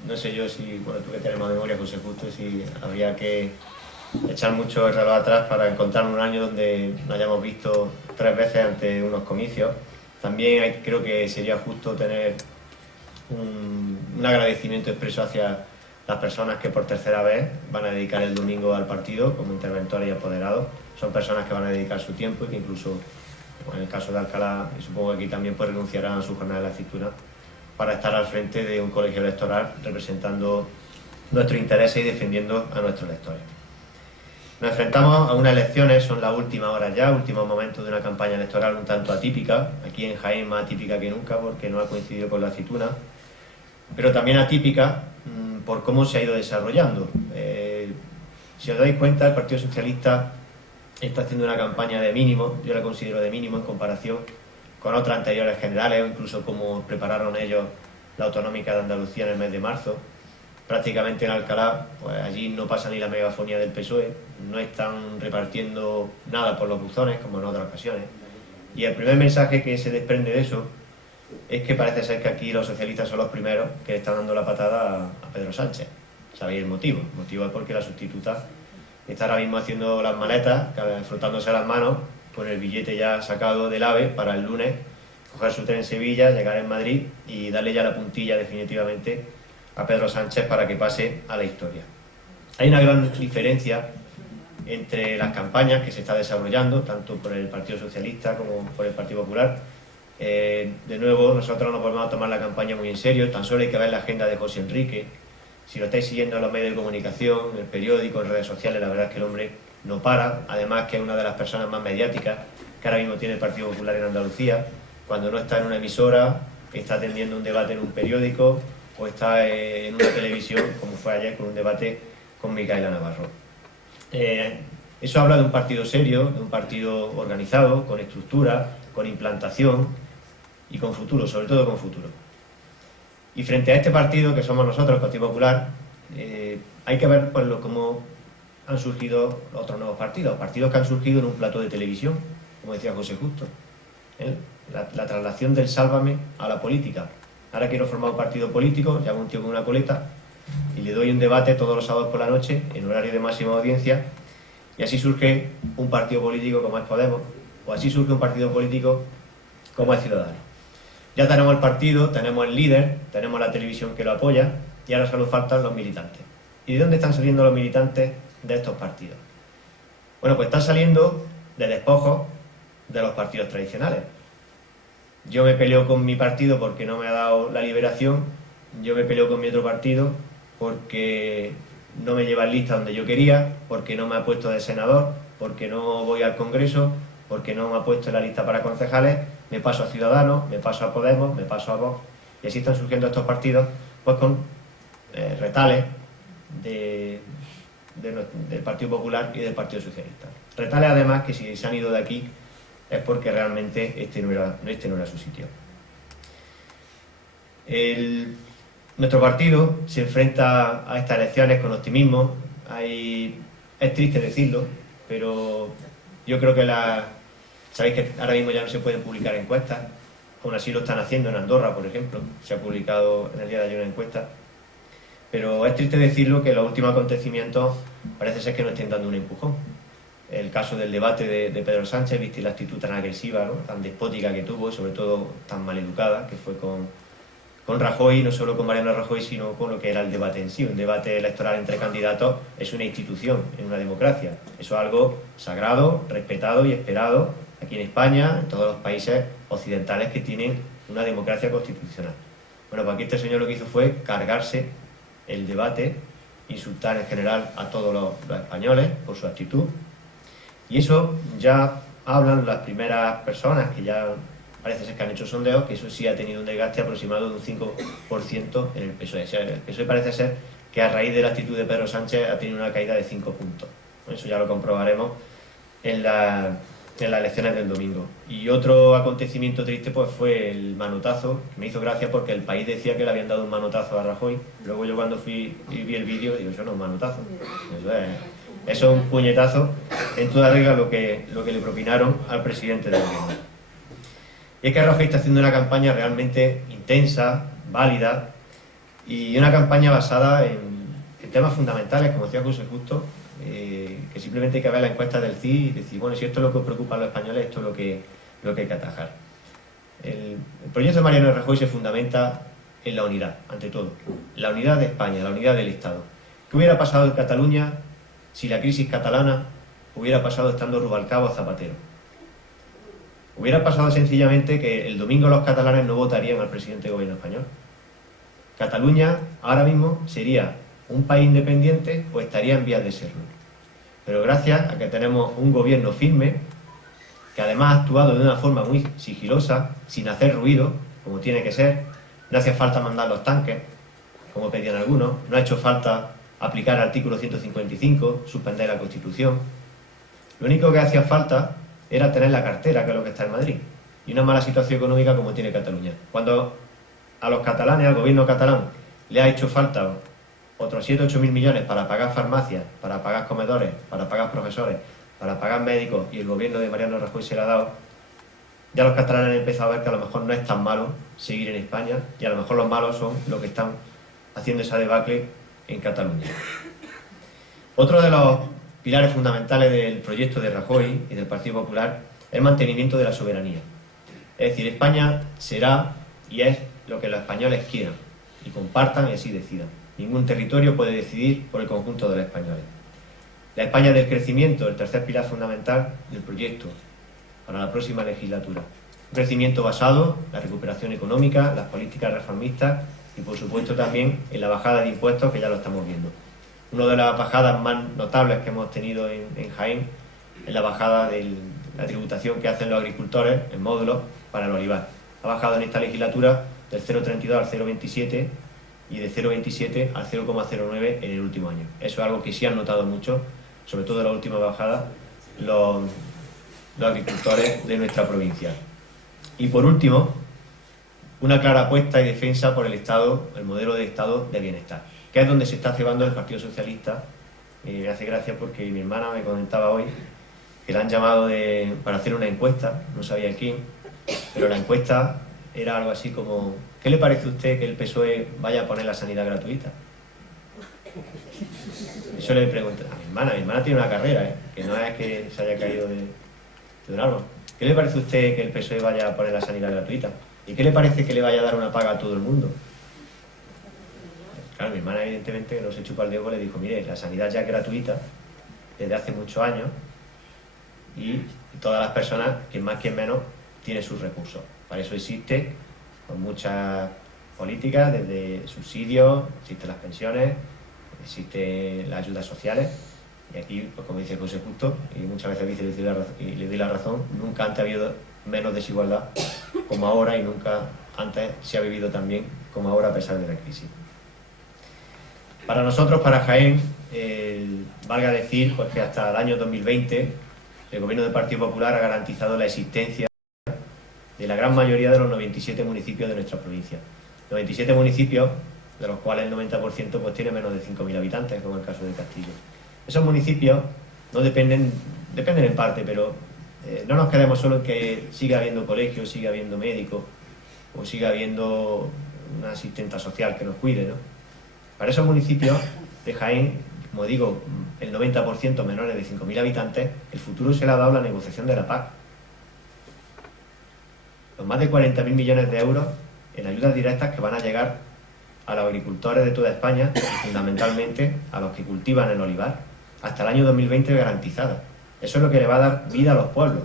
No sé yo si, bueno, tú que tienes más memoria, José Justo, si habría que echar mucho el reloj atrás para encontrar un año donde nos hayamos visto 3 veces ante unos comicios. También creo que sería justo tener un agradecimiento expreso hacia las personas que por tercera vez van a dedicar el domingo al partido como interventores y apoderados. Son personas que van a dedicar su tiempo y que incluso, en el caso de Alcalá, y supongo que aquí también, pues renunciarán a su jornada de la aceituna para estar al frente de un colegio electoral representando nuestros intereses y defendiendo a nuestros electores. Nos enfrentamos a unas elecciones, son las últimas horas ya, últimos momentos de una campaña electoral un tanto atípica, aquí en Jaén más atípica que nunca porque no ha coincidido con la aceituna, pero también atípica por cómo se ha ido desarrollando. Si os dais cuenta, el Partido Socialista está haciendo una campaña de mínimo, yo la considero de mínimo en comparación con otras anteriores generales, o incluso como prepararon ellos la autonómica de Andalucía en el mes de marzo. Prácticamente en Alcalá, pues allí no pasa ni la megafonía del PSOE, no están repartiendo nada por los buzones como en otras ocasiones. Y el primer mensaje que se desprende de eso es que parece ser que aquí los socialistas son los primeros que le están dando la patada a Pedro Sánchez. ¿Sabéis el motivo? El motivo es porque la sustituta está ahora mismo haciendo las maletas, frotándose las manos con el billete ya sacado del AVE para el lunes coger su tren en Sevilla, llegar en Madrid y darle ya la puntilla definitivamente a Pedro Sánchez para que pase a la historia. Hay una gran diferencia entre las campañas que se está desarrollando, tanto por el Partido Socialista como por el Partido Popular. De nuevo, nosotros nos volvemos a tomar la campaña muy en serio, tan solo hay que ver la agenda de José Enrique. Si lo estáis siguiendo en los medios de comunicación, en el periódico, en redes sociales, la verdad es que el hombre no para, además que es una de las personas más mediáticas que ahora mismo tiene el Partido Popular en Andalucía. Cuando no está en una emisora, está atendiendo un debate en un periódico o está en una televisión, como fue ayer con un debate con Micaela Navarro. Eso habla de un partido serio, de un partido organizado, con estructura, con implantación y con futuro, sobre todo con futuro. Y frente a este partido que somos nosotros, el Partido Popular, hay que ver pues, cómo han surgido otros nuevos partidos que han surgido en un plato de televisión, como decía José Justo. La traslación del sálvame a la política. Ahora quiero formar un partido político, llamo a un tío con una coleta y le doy un debate todos los sábados por la noche en horario de máxima audiencia, y así surge un partido político como es Podemos, o así surge un partido político como es Ciudadanos. Ya tenemos el partido, tenemos el líder, tenemos la televisión que lo apoya y ahora solo faltan los militantes. ¿Y de dónde están saliendo los militantes de estos partidos? Bueno, pues están saliendo de despojos de los partidos tradicionales. Yo me peleo con mi partido porque no me ha dado la liberación, yo me peleo con mi otro partido porque no me lleva en lista donde yo quería, porque no me ha puesto de senador, porque no voy al Congreso, porque no me ha puesto en la lista para concejales, me paso a Ciudadanos, me paso a Podemos, me paso a Vox, y así están surgiendo estos partidos pues con retales del Partido Popular y del Partido Socialista. Retales además que si se han ido de aquí es porque realmente este no era su sitio. Nuestro partido se enfrenta a estas elecciones con optimismo. Es triste decirlo, pero yo creo que sabéis que ahora mismo ya no se pueden publicar encuestas, aún así lo están haciendo en Andorra, por ejemplo, se ha publicado en el día de ayer una encuesta, pero es triste decirlo que los últimos acontecimientos parece ser que nos estén dando un empujón. El caso del debate de Pedro Sánchez, viste la actitud tan agresiva, ¿no?, tan despótica que tuvo, sobre todo tan maleducada, que fue con Rajoy, no solo con Mariano Rajoy, sino con lo que era el debate en sí. Un debate electoral entre candidatos es una institución en una democracia. Eso es algo sagrado, respetado y esperado aquí en España, en todos los países occidentales que tienen una democracia constitucional. Bueno, pues aquí este señor lo que hizo fue cargarse el debate, insultar en general a todos los españoles por su actitud. Y eso ya hablan las primeras personas que ya parece ser que han hecho sondeos, que eso sí ha tenido un desgaste aproximado de un 5% en el PSOE. O sea, el PSOE parece ser que a raíz de la actitud de Pedro Sánchez ha tenido una caída de 5 puntos. Eso ya lo comprobaremos en las elecciones del domingo. Y otro acontecimiento triste pues fue el manotazo, que me hizo gracia porque El País decía que le habían dado un manotazo a Rajoy. Luego yo cuando fui y vi el vídeo, digo, eso no es un manotazo. Eso es un puñetazo en toda regla lo que le propinaron al presidente del gobierno. Y es que Rajoy está haciendo una campaña realmente intensa, válida, y una campaña basada en temas fundamentales, como decía José Justo, que simplemente hay que ver la encuesta del CIS y decir, bueno, si esto es lo que os preocupa a los españoles, esto es lo que hay que atajar. El proyecto de Mariano Rajoy se fundamenta en la unidad, ante todo. La unidad de España, la unidad del Estado. ¿Qué hubiera pasado en Cataluña si la crisis catalana hubiera pasado estando Rubalcaba o Zapatero? Hubiera pasado sencillamente que el domingo los catalanes no votarían al presidente del gobierno español. Cataluña ahora mismo sería un país independiente o estaría en vías de serlo. Pero gracias a que tenemos un gobierno firme, que además ha actuado de una forma muy sigilosa, sin hacer ruido, como tiene que ser, no hacía falta mandar los tanques, como pedían algunos, no ha hecho falta aplicar el artículo 155, suspender la Constitución. Lo único que hacía falta era tener la cartera, que es lo que está en Madrid, y una mala situación económica como tiene Cataluña. Cuando a los catalanes, al gobierno catalán, le ha hecho falta otros 7 o 8 mil millones para pagar farmacias, para pagar comedores, para pagar profesores, para pagar médicos, y el gobierno de Mariano Rajoy se le ha dado, ya los catalanes han empezado a ver que a lo mejor no es tan malo seguir en España, y a lo mejor los malos son los que están haciendo esa debacle en Cataluña. Otro de los pilares fundamentales del proyecto de Rajoy y del Partido Popular es el mantenimiento de la soberanía. Es decir, España será y es lo que los españoles quieran y compartan y así decidan. Ningún territorio puede decidir por el conjunto de los españoles. La España del crecimiento, el tercer pilar fundamental del proyecto para la próxima legislatura. Un crecimiento basado en la recuperación económica, las políticas reformistas y por supuesto también en la bajada de impuestos, que ya lo estamos viendo. Una de las bajadas más notables que hemos tenido en Jaén es la bajada de la tributación que hacen los agricultores en módulos para el olivar. Ha bajado en esta legislatura del 0,32 al 0,27 y de 0,27 al 0,09 en el último año. Eso es algo que sí han notado mucho, sobre todo en la última bajada, los agricultores de nuestra provincia. Y por último, una clara apuesta y defensa por el Estado, el modelo de Estado de bienestar, que es donde se está cebando el Partido Socialista. Me hace gracia porque mi hermana me comentaba hoy que la han llamado para hacer una encuesta, no sabía quién, pero la encuesta era algo así como: ¿qué le parece a usted que el PSOE vaya a poner la sanidad gratuita? Eso le pregunté a mi hermana tiene una carrera, que no es que se haya caído de un árbol. ¿Qué le parece a usted que el PSOE vaya a poner la sanidad gratuita? ¿Y qué le parece que le vaya a dar una paga a todo el mundo? Claro, mi hermana evidentemente que no se chupa el dedo, le dijo: mire, la sanidad ya es gratuita desde hace muchos años y todas las personas, quien más quien menos, tienen sus recursos. Para eso existe con muchas políticas, desde subsidios, existen las pensiones, existen las ayudas sociales, y aquí, pues como dice José Justo, y muchas veces le doy la razón, nunca antes ha habido menos desigualdad como ahora, y nunca antes se ha vivido tan bien como ahora a pesar de la crisis. Para nosotros, para Jaén, valga decir pues, que hasta el año 2020 el gobierno del Partido Popular ha garantizado la existencia de la gran mayoría de los 97 municipios de nuestra provincia. 97 municipios, de los cuales el 90% pues tiene menos de 5.000 habitantes, como el caso de Castillo. Esos municipios no dependen en parte, pero no nos quedemos solo en que siga habiendo colegios, siga habiendo médicos o siga habiendo una asistenta social que nos cuide, ¿no? Para esos municipios de Jaén, como digo, el 90% menores de 5.000 habitantes, el futuro se le ha dado la negociación de la PAC. Los más de 40.000 millones de euros en ayudas directas que van a llegar a los agricultores de toda España y fundamentalmente a los que cultivan el olivar, hasta el año 2020 garantizada. Eso es lo que le va a dar vida a los pueblos,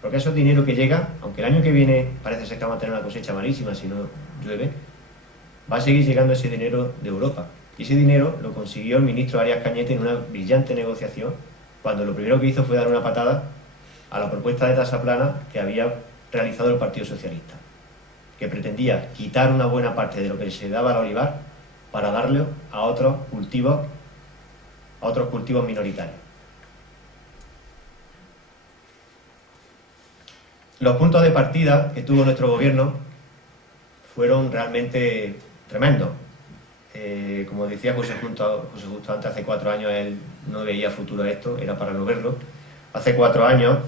porque eso es dinero que llega, aunque el año que viene parece ser que vamos a tener una cosecha malísima si no llueve, va a seguir llegando ese dinero de Europa. Y ese dinero lo consiguió el ministro Arias Cañete en una brillante negociación, cuando lo primero que hizo fue dar una patada a la propuesta de tasa plana que había realizado el Partido Socialista, que pretendía quitar una buena parte de lo que se daba al olivar para darlo a otros cultivos minoritarios. Los puntos de partida que tuvo nuestro gobierno fueron realmente tremendos. Como decía José Justo antes, hace 4 años él no veía futuro a esto, era para no verlo. Hace 4 años,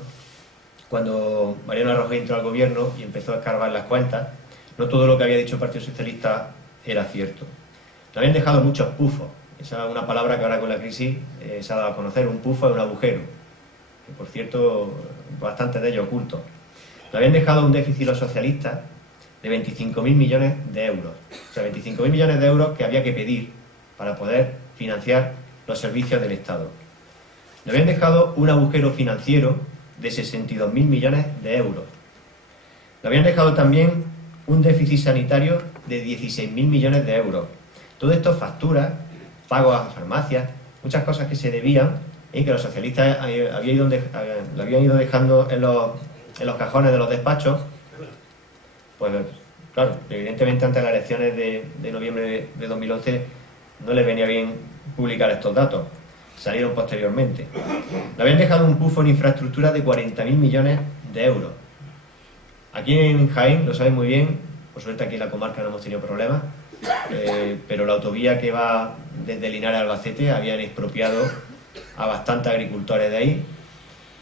cuando Mariano Rajoy entró al gobierno y empezó a escarbar las cuentas, no todo lo que había dicho el Partido Socialista era cierto. Le habían dejado muchos pufos. Esa es una palabra que ahora con la crisis se ha dado a conocer. Un pufo es un agujero, que por cierto, bastante de ellos ocultos. Le habían dejado un déficit los socialistas de 25.000 millones de euros. O sea, 25.000 millones de euros que había que pedir para poder financiar los servicios del Estado. Le habían dejado un agujero financiero de 62.000 millones de euros. Le habían dejado también un déficit sanitario de 16.000 millones de euros. Todo esto facturas, pagos a farmacias, muchas cosas que se debían y que los socialistas lo habían ido dejando en los cajones de los despachos. Pues claro, evidentemente ante las elecciones de noviembre de 2011 no les venía bien publicar estos datos, salieron posteriormente. Le habían dejado un pufo en infraestructura de 40.000 millones de euros. Aquí en Jaén, lo saben muy bien, por suerte aquí en la comarca no hemos tenido problemas, pero la autovía que va desde Linares a Albacete habían expropiado a bastantes agricultores de ahí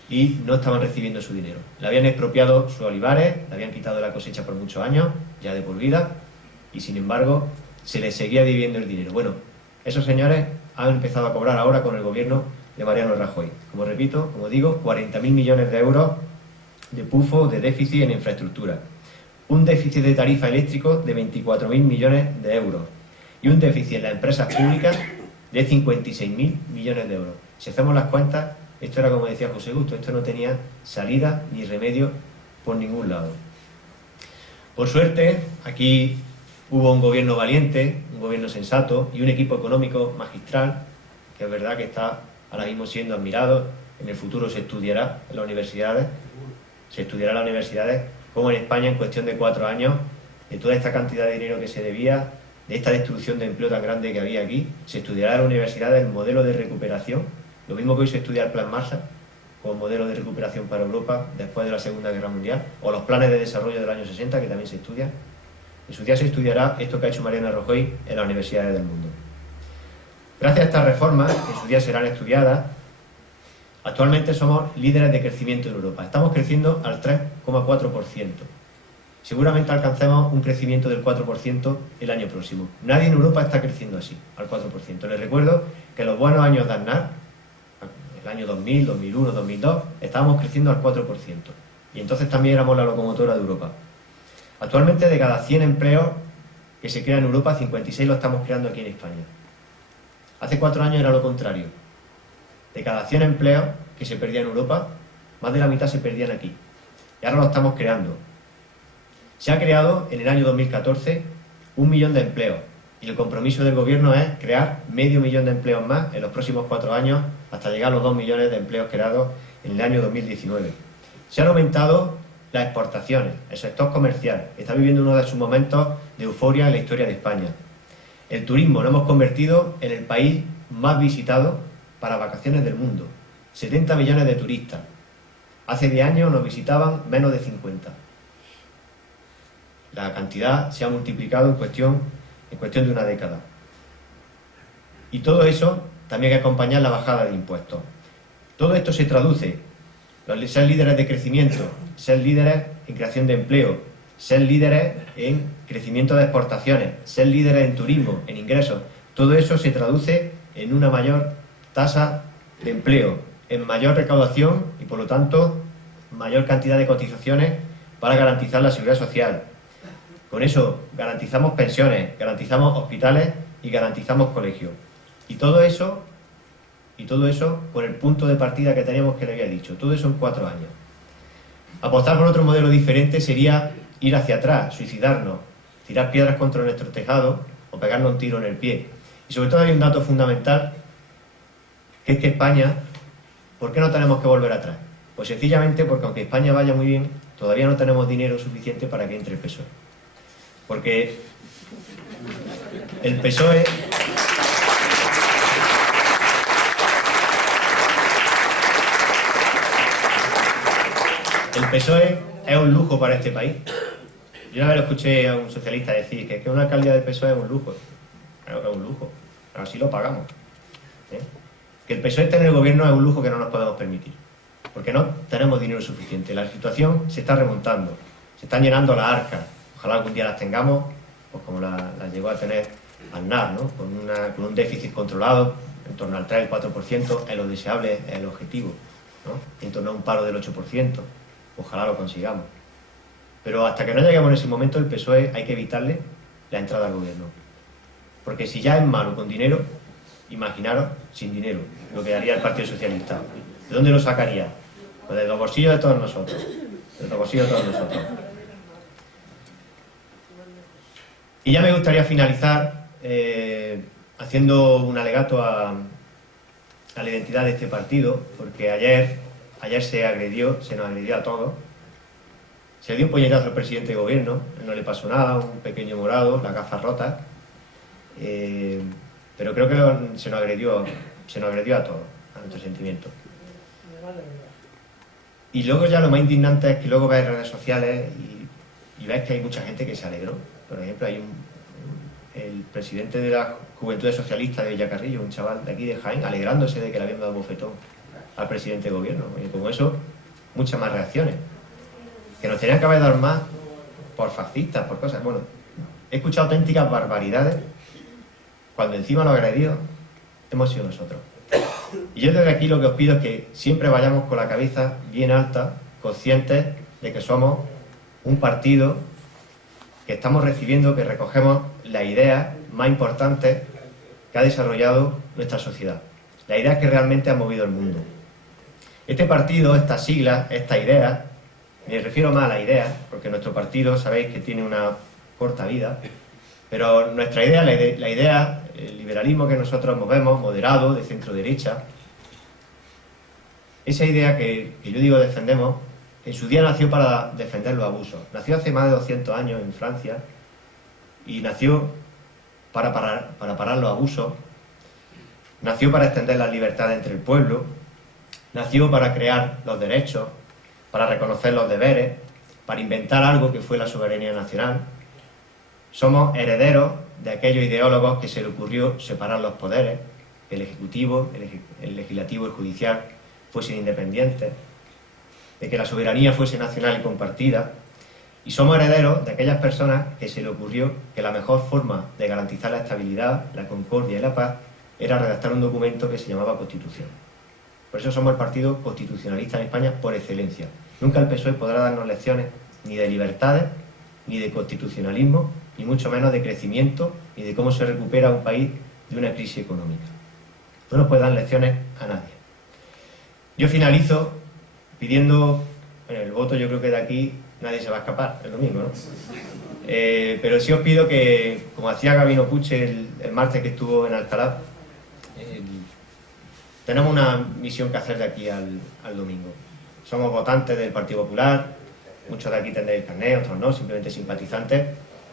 y no estaban recibiendo su dinero. Le habían expropiado sus olivares, le habían quitado la cosecha por muchos años, ya de por vida, y sin embargo se les seguía debiendo el dinero. Bueno, esos señores han empezado a cobrar ahora con el gobierno de Mariano Rajoy. Como repito, como digo, 40.000 millones de euros de pufo, de déficit en infraestructura. Un déficit de tarifa eléctrico de 24.000 millones de euros. Y un déficit en las empresas públicas de 56.000 millones de euros. Si hacemos las cuentas, esto era como decía José Justo, esto no tenía salida ni remedio por ningún lado. Por suerte, aquí hubo un gobierno valiente, un gobierno sensato y un equipo económico magistral, que es verdad que está ahora mismo siendo admirado. En el futuro se estudiará en las universidades, como en España en cuestión de 4 años, de toda esta cantidad de dinero que se debía, de esta destrucción de empleo tan grande que había aquí, se estudiará en las universidades el modelo de recuperación, lo mismo que hoy se estudia el Plan Marshall, como modelo de recuperación para Europa después de la Segunda Guerra Mundial, o los planes de desarrollo del año 60, que también se estudian. En su día se estudiará esto que ha hecho Mariano Rajoy en las universidades del mundo. Gracias a estas reformas, que en su día serán estudiadas, actualmente somos líderes de crecimiento en Europa. Estamos creciendo al 3,4%. Seguramente alcancemos un crecimiento del 4% el año próximo. Nadie en Europa está creciendo así, al 4%. Les recuerdo que en los buenos años de Aznar, el año 2000, 2001, 2002, estábamos creciendo al 4%. Y entonces también éramos la locomotora de Europa. Actualmente, de cada 100 empleos que se crean en Europa, 56 lo estamos creando aquí en España. Hace 4 años era lo contrario. De cada 100 empleos que se perdían en Europa, más de la mitad se perdían aquí. Y ahora lo estamos creando. Se ha creado en el año 2014 1 millón de empleos. Y el compromiso del gobierno es crear 500.000 de empleos más en los próximos 4 años, hasta llegar a los 2 millones de empleos creados en el año 2019. Se han aumentado las exportaciones, el sector comercial está viviendo uno de sus momentos de euforia en la historia de España. El turismo lo hemos convertido en el país más visitado para vacaciones del mundo. 70 millones de turistas. Hace 10 años nos visitaban menos de 50. La cantidad se ha multiplicado en cuestión de una década. Y todo eso también hay que acompañar la bajada de impuestos. Todo esto se traduce, ser líderes de crecimiento, ser líderes en creación de empleo, ser líderes en crecimiento de exportaciones, ser líderes en turismo, en ingresos. Todo eso se traduce en una mayor tasa de empleo, en mayor recaudación y, por lo tanto, mayor cantidad de cotizaciones para garantizar la seguridad social. Con eso garantizamos pensiones, garantizamos hospitales y garantizamos colegios. Y todo eso por el punto de partida que teníamos, que le había dicho. Todo eso en 4 años. Apostar por otro modelo diferente sería ir hacia atrás, suicidarnos, tirar piedras contra nuestro tejado o pegarnos un tiro en el pie. Y sobre todo hay un dato fundamental, que es que España, ¿por qué no tenemos que volver atrás? Pues sencillamente porque aunque España vaya muy bien, todavía no tenemos dinero suficiente para que entre el PSOE. Porque el PSOE... El PSOE es un lujo para este país. Yo una vez lo escuché a un socialista decir que una alcaldía del PSOE es un lujo. Claro que es un lujo, pero así lo pagamos. Que el PSOE esté en el gobierno es un lujo que no nos podemos permitir, porque no tenemos dinero suficiente. La situación se está remontando, se están llenando las arcas. Ojalá algún día las tengamos, pues como las llegó a tener Aznar, ¿no? Con un déficit controlado, en torno al 3 o 4%, es lo deseable, es el objetivo, ¿no? En torno a un paro del 8%. Ojalá lo consigamos. Pero hasta que no lleguemos en ese momento, el PSOE hay que evitarle la entrada al gobierno. Porque si ya es malo con dinero, imaginaros sin dinero, lo que haría el Partido Socialista. ¿De dónde lo sacaría? Pues de los bolsillos de todos nosotros. De los bolsillos de todos nosotros. Y ya me gustaría finalizar haciendo un alegato a la identidad de este partido, porque ayer se nos agredió a todos. Se le dio un puñetazo al presidente de gobierno, no le pasó nada, un pequeño morado, las gafas rotas, pero creo que se nos agredió a todos, a nuestros sentimientos. Y luego ya lo más indignante es que luego ves redes sociales y ves que hay mucha gente que se alegró. Por ejemplo, hay el presidente de la Juventud Socialista de Villacarrillo, un chaval de aquí de Jaén, alegrándose de que le habían dado bofetón al presidente de gobierno. Y como eso, muchas más reacciones. Que nos tenían que haber dado más por fascistas, por cosas. Bueno, he escuchado auténticas barbaridades cuando encima los agredidos hemos sido nosotros. Y yo desde aquí lo que os pido es que siempre vayamos con la cabeza bien alta, conscientes de que somos un partido que estamos recibiendo, que recogemos las ideas más importantes que ha desarrollado nuestra sociedad. Las ideas que realmente han movido el mundo. Este partido, estas siglas, estas ideas, me refiero más a las ideas, porque nuestro partido sabéis que tiene una corta vida, pero nuestra idea, la idea, el liberalismo que nosotros movemos, moderado, de centro-derecha, esa idea que yo digo defendemos, en su día nació para defender los abusos. Nació hace más de 200 años en Francia y nació para parar los abusos, nació para extender las libertades entre el pueblo, nació para crear los derechos, para reconocer los deberes, para inventar algo que fue la soberanía nacional. Somos herederos de aquellos ideólogos que se le ocurrió separar los poderes, que el Ejecutivo, el Legislativo y el Judicial fuesen independientes, de que la soberanía fuese nacional y compartida. Y somos herederos de aquellas personas que se le ocurrió que la mejor forma de garantizar la estabilidad, la concordia y la paz era redactar un documento que se llamaba Constitución. Por eso somos el partido constitucionalista en España por excelencia. Nunca el PSOE podrá darnos lecciones ni de libertades, ni de constitucionalismo, ni mucho menos de crecimiento, ni de cómo se recupera un país de una crisis económica. No nos puede dar lecciones a nadie. Yo finalizo pidiendo, bueno, el voto, yo creo que de aquí nadie se va a escapar el domingo, ¿no? Pero sí os pido que, como hacía Gabino Puche el martes que estuvo en Alcalá, tenemos una misión que hacer de aquí al domingo. Somos votantes del Partido Popular, muchos de aquí tendréis carnet, otros no, simplemente simpatizantes,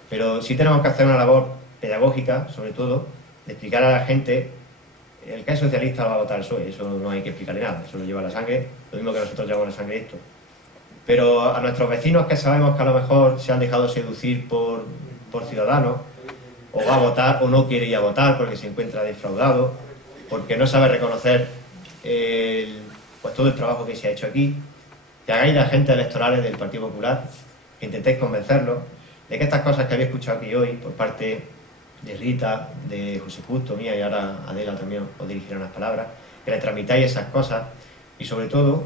pero sí tenemos que hacer una labor pedagógica, sobre todo, de explicar a la gente. El que es socialista va a votar al PSOE, eso no hay que explicarle nada, eso lo lleva la sangre, lo mismo que nosotros llevamos la sangre esto. Pero a nuestros vecinos que sabemos que a lo mejor se han dejado seducir por Ciudadanos, o va a votar o no quiere ir a votar porque se encuentra defraudado, porque no sabe reconocer pues todo el trabajo que se ha hecho aquí, que hagáis de agentes electorales del Partido Popular, que intentéis convencerlos de que estas cosas que habéis escuchado aquí hoy por parte de Rita, de José Justo, mía, y ahora Adela también os dirigirá unas palabras, que le tramitáis esas cosas y sobre todo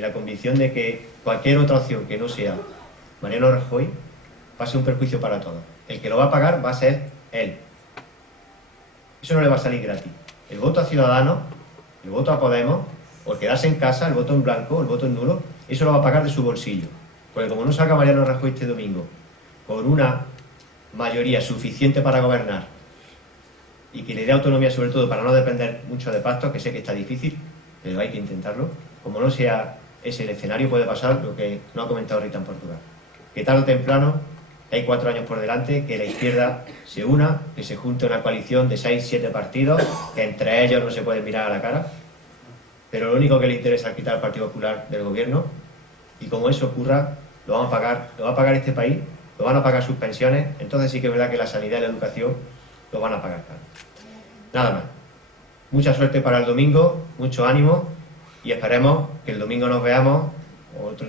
la convicción de que cualquier otra opción que no sea Mariano Rajoy va a ser un perjuicio para todos. El que lo va a pagar va a ser él. Eso no le va a salir gratis. El voto a Ciudadanos, el voto a Podemos, o el quedarse en casa, el voto en blanco, el voto en nulo, eso lo va a pagar de su bolsillo. Porque como no salga Mariano Rajoy este domingo con una mayoría suficiente para gobernar y que le dé autonomía sobre todo para no depender mucho de pactos, que sé que está difícil, pero hay que intentarlo, como no sea ese el escenario, puede pasar lo que no ha comentado Rita en Portugal. Que tarde o temprano, hay 4 años por delante, que la izquierda se una, que se junte una coalición de 6-7 partidos, que entre ellos no se pueden mirar a la cara, pero lo único que le interesa es quitar al Partido Popular del gobierno, y como eso ocurra, lo va a pagar este país, lo van a pagar sus pensiones, entonces sí que es verdad que la sanidad y la educación lo van a pagar caro. Nada más. Mucha suerte para el domingo, mucho ánimo, y esperemos que el domingo nos veamos, o otro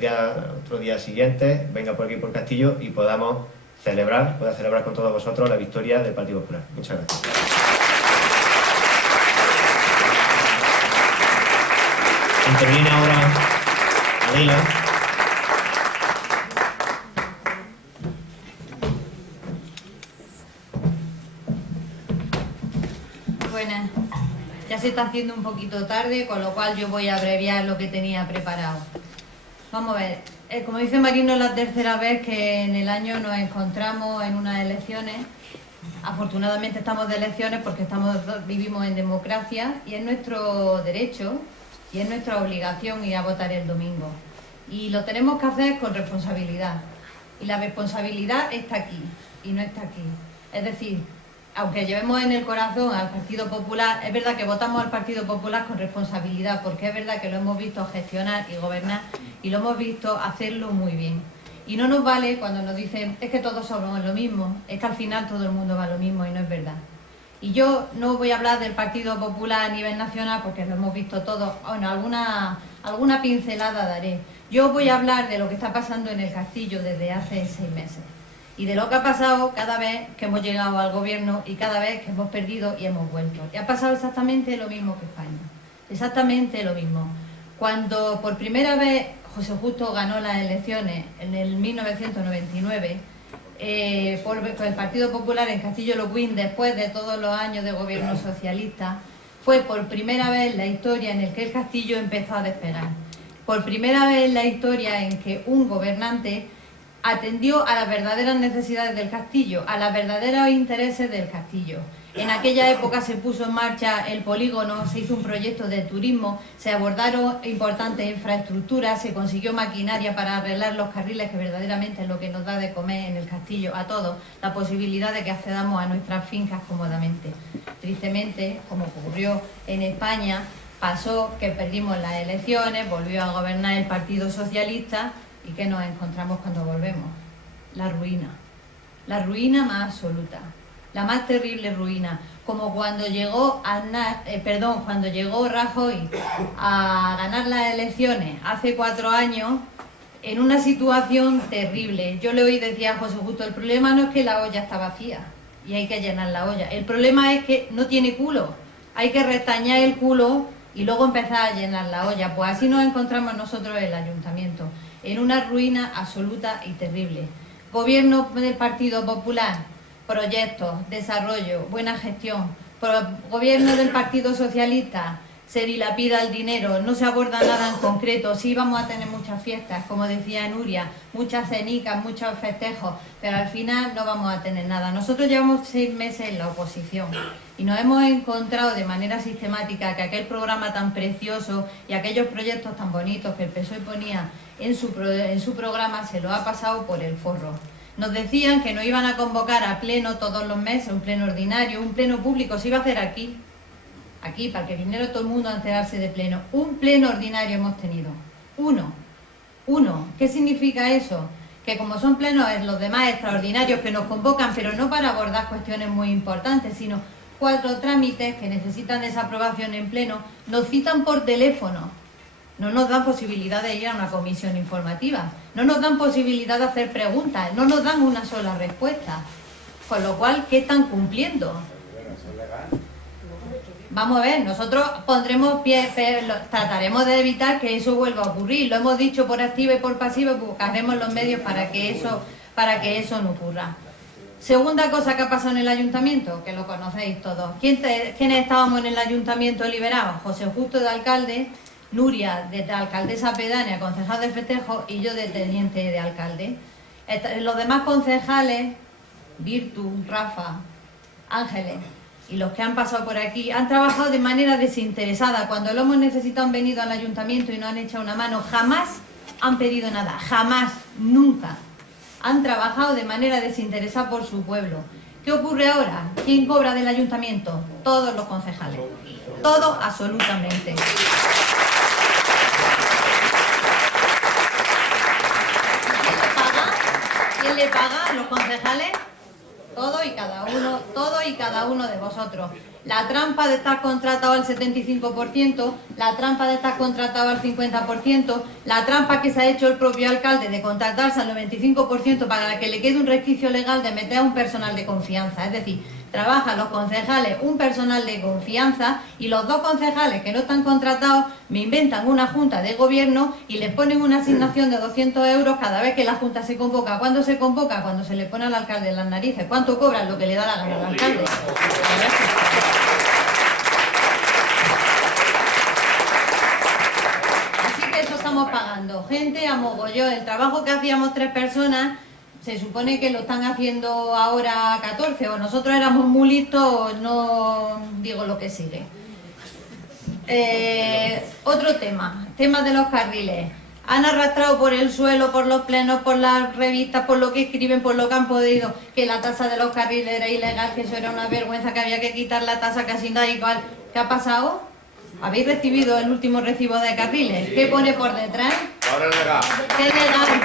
día siguiente, venga por aquí por Castillo y pueda celebrar con todos vosotros la victoria del Partido Popular. Muchas gracias. Interviene ahora Adela. Buenas. Ya se está haciendo un poquito tarde, con lo cual yo voy a abreviar lo que tenía preparado. Vamos a ver, como dice Marino, es la tercera vez que en el año nos encontramos en unas elecciones. Afortunadamente estamos de elecciones porque vivimos en democracia y es nuestro derecho y es nuestra obligación ir a votar el domingo. Y lo tenemos que hacer con responsabilidad. Y la responsabilidad está aquí y no está aquí. Es decir, aunque llevemos en el corazón al Partido Popular, es verdad que votamos al Partido Popular con responsabilidad, porque es verdad que lo hemos visto gestionar y gobernar y lo hemos visto hacerlo muy bien. Y no nos vale cuando nos dicen, es que todos somos lo mismo, es que al final todo el mundo va a lo mismo y no es verdad. Y yo no voy a hablar del Partido Popular a nivel nacional porque lo hemos visto todos, bueno, alguna pincelada daré. Yo voy a hablar de lo que está pasando en el Castillo desde hace 6 meses. Y de lo que ha pasado cada vez que hemos llegado al gobierno y cada vez que hemos perdido y hemos vuelto. Y ha pasado exactamente lo mismo que España. Exactamente lo mismo. Cuando por primera vez José Justo ganó las elecciones en el 1999, por el Partido Popular en Castillo-Los Buin, después de todos los años de gobierno socialista, fue por primera vez en la historia en el que el Castillo empezó a despegar. Por primera vez en la historia en que un gobernante atendió a las verdaderas necesidades del Castillo, a los verdaderos intereses del Castillo. En aquella época se puso en marcha el polígono, se hizo un proyecto de turismo, se abordaron importantes infraestructuras, se consiguió maquinaria para arreglar los carriles, que verdaderamente es lo que nos da de comer en el Castillo a todos, la posibilidad de que accedamos a nuestras fincas cómodamente. Tristemente, como ocurrió en España, pasó que perdimos las elecciones, volvió a gobernar el Partido Socialista. ¿Y qué nos encontramos cuando volvemos? La ruina más absoluta, la más terrible ruina, como cuando llegó cuando llegó Rajoy a ganar las elecciones hace 4 años, en una situación terrible. Yo le oí decir a José Justo, el problema no es que la olla está vacía y hay que llenar la olla, el problema es que no tiene culo, hay que restañar el culo y luego empezar a llenar la olla. Pues así nos encontramos nosotros en el ayuntamiento, en una ruina absoluta y terrible. Gobierno del Partido Popular, proyectos, desarrollo, buena gestión. Gobierno del Partido Socialista, se dilapida el dinero, no se aborda nada en concreto. Sí vamos a tener muchas fiestas, como decía Nuria, muchas cenicas, muchos festejos, pero al final no vamos a tener nada. Nosotros llevamos 6 meses en la oposición y nos hemos encontrado de manera sistemática que aquel programa tan precioso y aquellos proyectos tan bonitos que el PSOE ponía en su programa se lo ha pasado por el forro. Nos decían que nos iban a convocar a pleno todos los meses, un pleno ordinario, un pleno público, se iba a hacer aquí, para que viniera todo el mundo a enterarse de pleno. Un pleno ordinario hemos tenido, uno Uno, ¿qué significa eso? Que como son plenos los demás extraordinarios que nos convocan, pero no para abordar cuestiones muy importantes, sino 4 trámites que necesitan esa aprobación en pleno, nos citan por teléfono. No nos dan posibilidad de ir a una comisión informativa, no nos dan posibilidad de hacer preguntas, no nos dan una sola respuesta. Con lo cual, ¿qué están cumpliendo? Vamos a ver, nosotros pondremos trataremos de evitar que eso vuelva a ocurrir. Lo hemos dicho por activa y por pasiva, buscaremos los medios para que eso no ocurra. Segunda cosa que ha pasado en el ayuntamiento, que lo conocéis todos. ¿Quiénes estábamos en el ayuntamiento liberados? José Justo de alcalde, Nuria de alcaldesa pedánea, concejal de festejo, y yo de teniente de alcalde. Los demás concejales, Virtu, Rafa, Ángeles y los que han pasado por aquí han trabajado de manera desinteresada. Cuando lo hemos necesitado han venido al ayuntamiento y nos han echado una mano. Jamás han pedido nada, jamás, nunca. Han trabajado de manera desinteresada por su pueblo. ¿Qué ocurre ahora? ¿Quién cobra del ayuntamiento? Todos los concejales. Todos, absolutamente. ¿Quién le paga a los concejales? Todo y cada uno de vosotros. La trampa de estar contratado al 75%, la trampa de estar contratado al 50%, la trampa que se ha hecho el propio alcalde de contratarse al 95% para que le quede un resquicio legal de meter a un personal de confianza. Es decir, trabajan los concejales un personal de confianza y los 2 concejales que no están contratados me inventan una junta de gobierno y les ponen una asignación de 200 euros cada vez que la junta se convoca. ¿Cuándo se convoca? Cuando se le pone al alcalde en las narices. ¿Cuánto cobran? Lo que le da la gana al alcalde. Así que eso estamos pagando. Gente a mogollón. El trabajo que hacíamos 3 personas se supone que lo están haciendo ahora 14, o nosotros éramos muy listos, o no digo lo que sigue. Otro tema de los carriles. Han arrastrado por el suelo, por los plenos, por las revistas, por lo que escriben, por lo que han podido, que la tasa de los carriles era ilegal, que eso era una vergüenza, que había que quitar la tasa, casi da igual. ¿Qué ha pasado? ¿Habéis recibido el último recibo de carriles? ¿Qué pone por detrás? ¿Qué legal?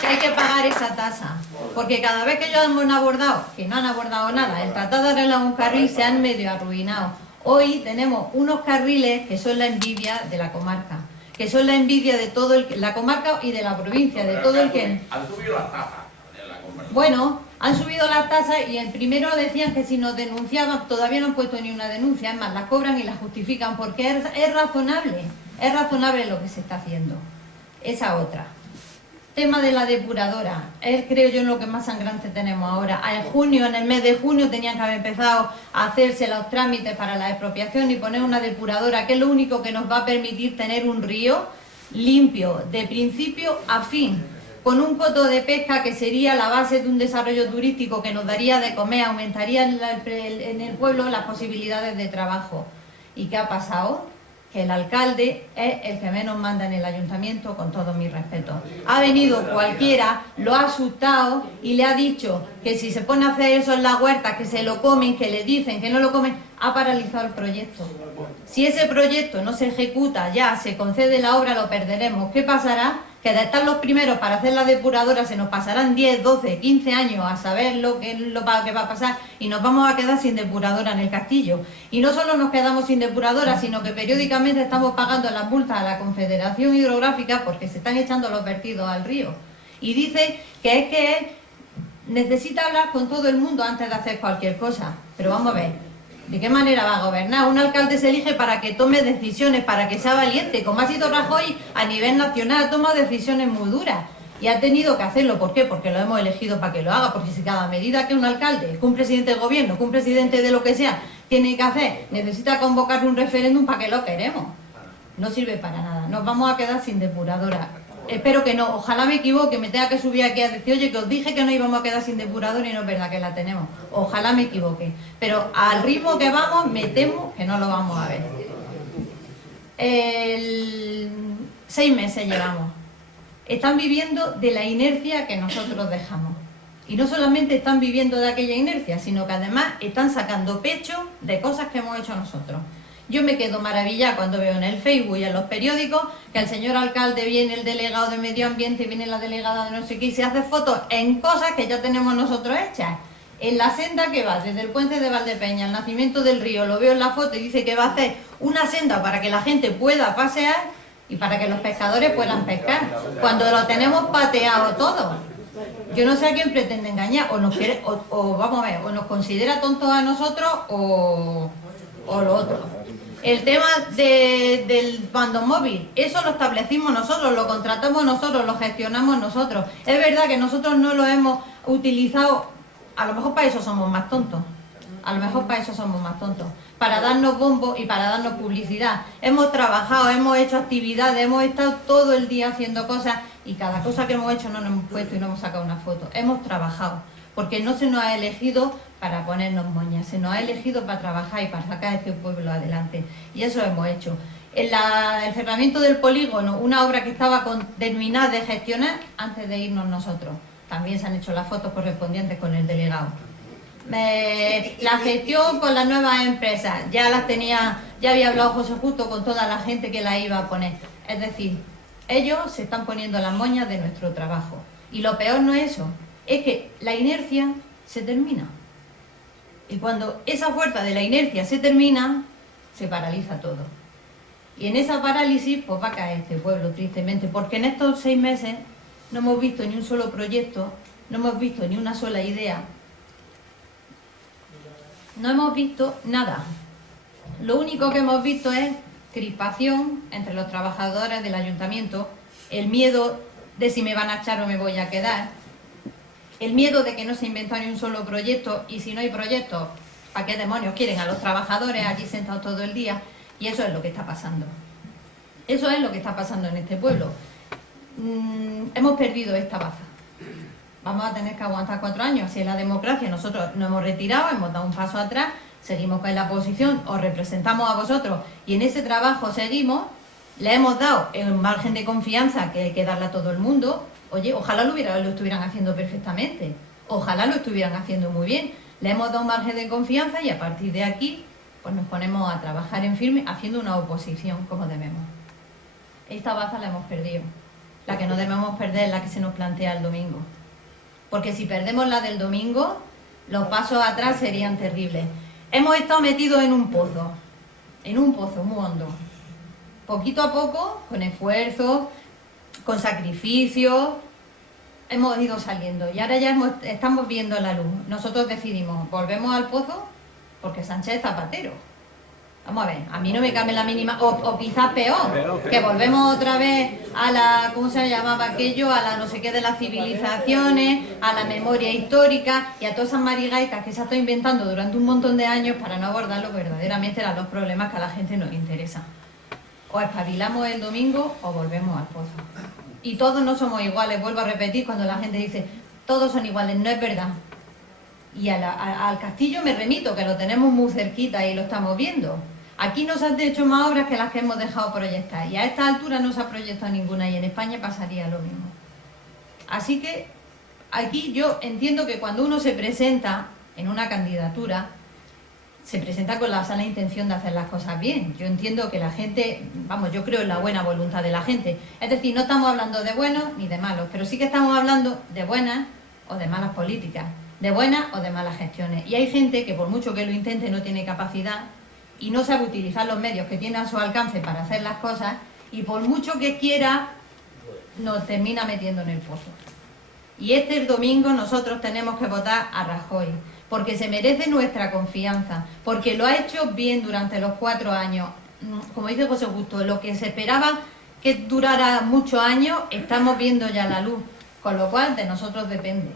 Que hay que pagar esa tasa. Porque cada vez que ellos han abordado, que no han abordado nada, el tratado de arreglar un carril, se han medio arruinado. Hoy tenemos unos carriles que son la envidia de la comarca, que son la envidia de todo la comarca y de la provincia, de todo el que... Han subido las tasas en la comarca. Bueno, han subido las tasas y el primero decían que si nos denunciaban, todavía no han puesto ni una denuncia, es más, las cobran y las justifican porque es razonable lo que se está haciendo. Esa otra. Tema de la depuradora, es creo yo lo que más sangrante tenemos ahora. En junio, en el mes de junio, tenían que haber empezado a hacerse los trámites para la expropiación y poner una depuradora, que es lo único que nos va a permitir tener un río limpio, de principio a fin, con un coto de pesca que sería la base de un desarrollo turístico que nos daría de comer, aumentaría en el pueblo las posibilidades de trabajo. ¿Y qué ha pasado? Que el alcalde es el que menos manda en el ayuntamiento, con todo mi respeto. Ha venido cualquiera, lo ha asustado y le ha dicho que si se pone a hacer eso en la huerta, que se lo comen, que le dicen que no lo comen, ha paralizado el proyecto. Si ese proyecto no se ejecuta ya, se concede la obra, lo perderemos. ¿Qué pasará? Que de estar los primeros para hacer la depuradora se nos pasarán 10, 12, 15 años a saber lo que va a pasar y nos vamos a quedar sin depuradora en el castillo. Y no solo nos quedamos sin depuradora, sino que periódicamente estamos pagando las multas a la Confederación Hidrográfica porque se están echando los vertidos al río. Y dice que necesita hablar con todo el mundo antes de hacer cualquier cosa. Pero vamos a ver. ¿De qué manera va a gobernar? Un alcalde se elige para que tome decisiones, para que sea valiente. Como ha sido Rajoy a nivel nacional, ha tomado decisiones muy duras. Y ha tenido que hacerlo. ¿Por qué? Porque lo hemos elegido para que lo haga. Porque si cada medida que un alcalde, que un presidente del gobierno, que un presidente de lo que sea, tiene que hacer, necesita convocar un referéndum, ¿para qué lo queremos? No sirve para nada. Nos vamos a quedar sin depuradora. Espero que no, ojalá me equivoque, me tenga que subir aquí a decir, oye, que os dije que no íbamos a quedar sin depurador y no es verdad que la tenemos. Ojalá me equivoque. Pero al ritmo que vamos, me temo que no lo vamos a ver. 6 meses llevamos. Están viviendo de la inercia que nosotros dejamos. Y no solamente están viviendo de aquella inercia, sino que además están sacando pecho de cosas que hemos hecho nosotros. Yo me quedo maravillada cuando veo en el Facebook y en los periódicos que el señor alcalde viene, el delegado de medio ambiente, viene la delegada de no sé qué y se hace fotos en cosas que ya tenemos nosotros hechas. En la senda que va desde el puente de Valdepeña al nacimiento del río, lo veo en la foto y dice que va a hacer una senda para que la gente pueda pasear y para que los pescadores puedan pescar, cuando lo tenemos pateado todo. Yo no sé a quién pretende engañar, o nos quiere, o vamos a ver, o nos considera tontos a nosotros o lo otro. El tema del mando móvil, eso lo establecimos nosotros, lo contratamos nosotros, lo gestionamos nosotros. Es verdad que nosotros no lo hemos utilizado, a lo mejor para eso somos más tontos. A lo mejor para eso somos más tontos, para darnos bombo y para darnos publicidad. Hemos trabajado, hemos hecho actividades, hemos estado todo el día haciendo cosas y cada cosa que hemos hecho no nos hemos puesto y no hemos sacado una foto. Hemos trabajado, porque no se nos ha elegido para ponernos moñas, se nos ha elegido para trabajar y para sacar este pueblo adelante. Y eso hemos hecho. En el cerramiento del polígono, una obra que estaba terminada de gestionar antes de irnos nosotros. También se han hecho las fotos correspondientes con el delegado. La gestión con las nuevas empresas, ya las tenía, ya había hablado José Justo con toda la gente que la iba a poner. Es decir, ellos se están poniendo las moñas de nuestro trabajo. Y lo peor no es eso, es que la inercia se termina. Y cuando esa fuerza de la inercia se termina, se paraliza todo. Y en esa parálisis pues va a caer este pueblo, tristemente, porque en estos 6 meses no hemos visto ni un solo proyecto, no hemos visto ni una sola idea. No hemos visto nada. Lo único que hemos visto es crispación entre los trabajadores del ayuntamiento, el miedo de si me van a echar o me voy a quedar, el miedo de que no se inventa ni un solo proyecto y si no hay proyectos, ¿para qué demonios quieren a los trabajadores allí sentados todo el día? Y eso es lo que está pasando. Eso es lo que está pasando en este pueblo. Hemos perdido esta baza. Vamos a tener que aguantar 4 años. Así es la democracia. Nosotros nos hemos retirado, hemos dado un paso atrás, seguimos en la oposición, os representamos a vosotros y en ese trabajo seguimos. Le hemos dado el margen de confianza que hay que darle a todo el mundo. Oye, ojalá lo estuvieran haciendo perfectamente. Ojalá lo estuvieran haciendo muy bien. Le hemos dado un margen de confianza y a partir de aquí pues nos ponemos a trabajar en firme haciendo una oposición como debemos. Esta baza la hemos perdido. La que no debemos perder es la que se nos plantea el domingo. Porque si perdemos la del domingo, los pasos atrás serían terribles. Hemos estado metidos en un pozo muy hondo. Poquito a poco, con esfuerzo, con sacrificio, hemos ido saliendo. Y ahora ya estamos viendo la luz. Nosotros decidimos, volvemos al pozo, porque Sánchez es zapatero. Vamos a ver, a mí no me cabe la mínima, o quizás peor, que volvemos otra vez a la, ¿cómo se llamaba aquello? A la no sé qué de las civilizaciones, a la memoria histórica y a todas esas marigaitas que se ha estado inventando durante un montón de años para no abordar lo que verdaderamente eran los problemas que a la gente nos interesa. O espabilamos el domingo o volvemos al pozo. Y todos no somos iguales, vuelvo a repetir cuando la gente dice, todos son iguales, no es verdad. Y al castillo me remito, que lo tenemos muy cerquita y lo estamos viendo. Aquí no se han hecho más obras que las que hemos dejado proyectar y a esta altura no se ha proyectado ninguna y en España pasaría lo mismo. Así que aquí yo entiendo que cuando uno se presenta en una candidatura, se presenta con la sana intención de hacer las cosas bien. Yo entiendo que la gente, vamos, yo creo en la buena voluntad de la gente. Es decir, no estamos hablando de buenos ni de malos, pero sí que estamos hablando de buenas o de malas políticas, de buenas o de malas gestiones. Y hay gente que por mucho que lo intente no tiene capacidad y no sabe utilizar los medios que tiene a su alcance para hacer las cosas y por mucho que quiera nos termina metiendo en el pozo. Y el domingo nosotros tenemos que votar a Rajoy porque se merece nuestra confianza, porque lo ha hecho bien durante los 4 años. Como dice José Justo, lo que se esperaba que durara muchos años, estamos viendo ya la luz, con lo cual de nosotros depende.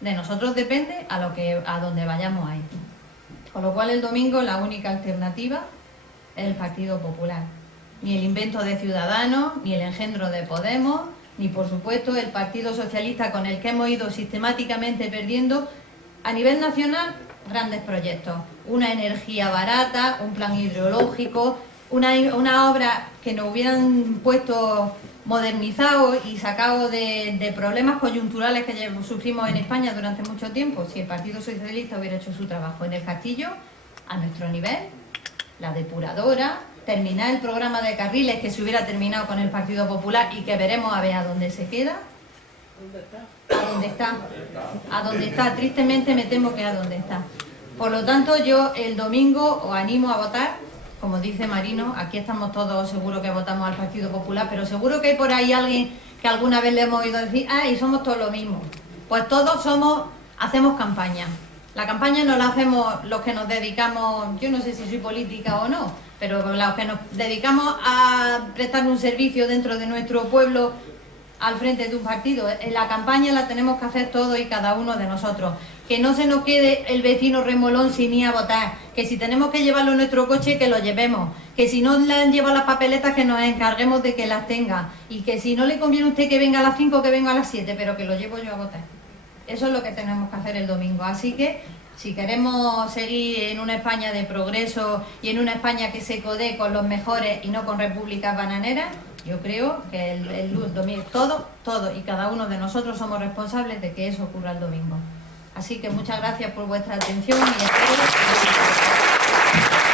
De nosotros depende a donde vayamos a ir. Con lo cual el domingo la única alternativa es el Partido Popular. Ni el invento de Ciudadanos, ni el engendro de Podemos, ni por supuesto el Partido Socialista con el que hemos ido sistemáticamente perdiendo a nivel nacional grandes proyectos. Una energía barata, un plan hidrológico, una obra que nos hubieran puesto modernizado y sacado de problemas coyunturales que sufrimos en España durante mucho tiempo. Si el Partido Socialista hubiera hecho su trabajo en el castillo, a nuestro nivel, la depuradora, terminar el programa de carriles que se hubiera terminado con el Partido Popular y que veremos a ver a dónde se queda. ¿A dónde está? A dónde está. Tristemente me temo que a dónde está. Por lo tanto, yo el domingo os animo a votar. Como dice Marino, aquí estamos todos seguros que votamos al Partido Popular, pero seguro que hay por ahí alguien que alguna vez le hemos oído decir, y somos todos lo mismo. Pues todos hacemos campaña. La campaña no la hacemos los que nos dedicamos, yo no sé si soy política o no, pero los que nos dedicamos a prestar un servicio dentro de nuestro pueblo al frente de un partido. La campaña la tenemos que hacer todos y cada uno de nosotros. Que no se nos quede el vecino remolón sin ir a votar, que si tenemos que llevarlo en nuestro coche, que lo llevemos, que si no le han llevado las papeletas, que nos encarguemos de que las tenga, y que si no le conviene a usted que venga a las 5, que venga a las 7, pero que lo llevo yo a votar. Eso es lo que tenemos que hacer el domingo. Así que, si queremos seguir en una España de progreso y en una España que se codee con los mejores y no con repúblicas bananeras, yo creo que el domingo, todos y cada uno de nosotros somos responsables de que eso ocurra el domingo. Así que muchas gracias por vuestra atención y espero que...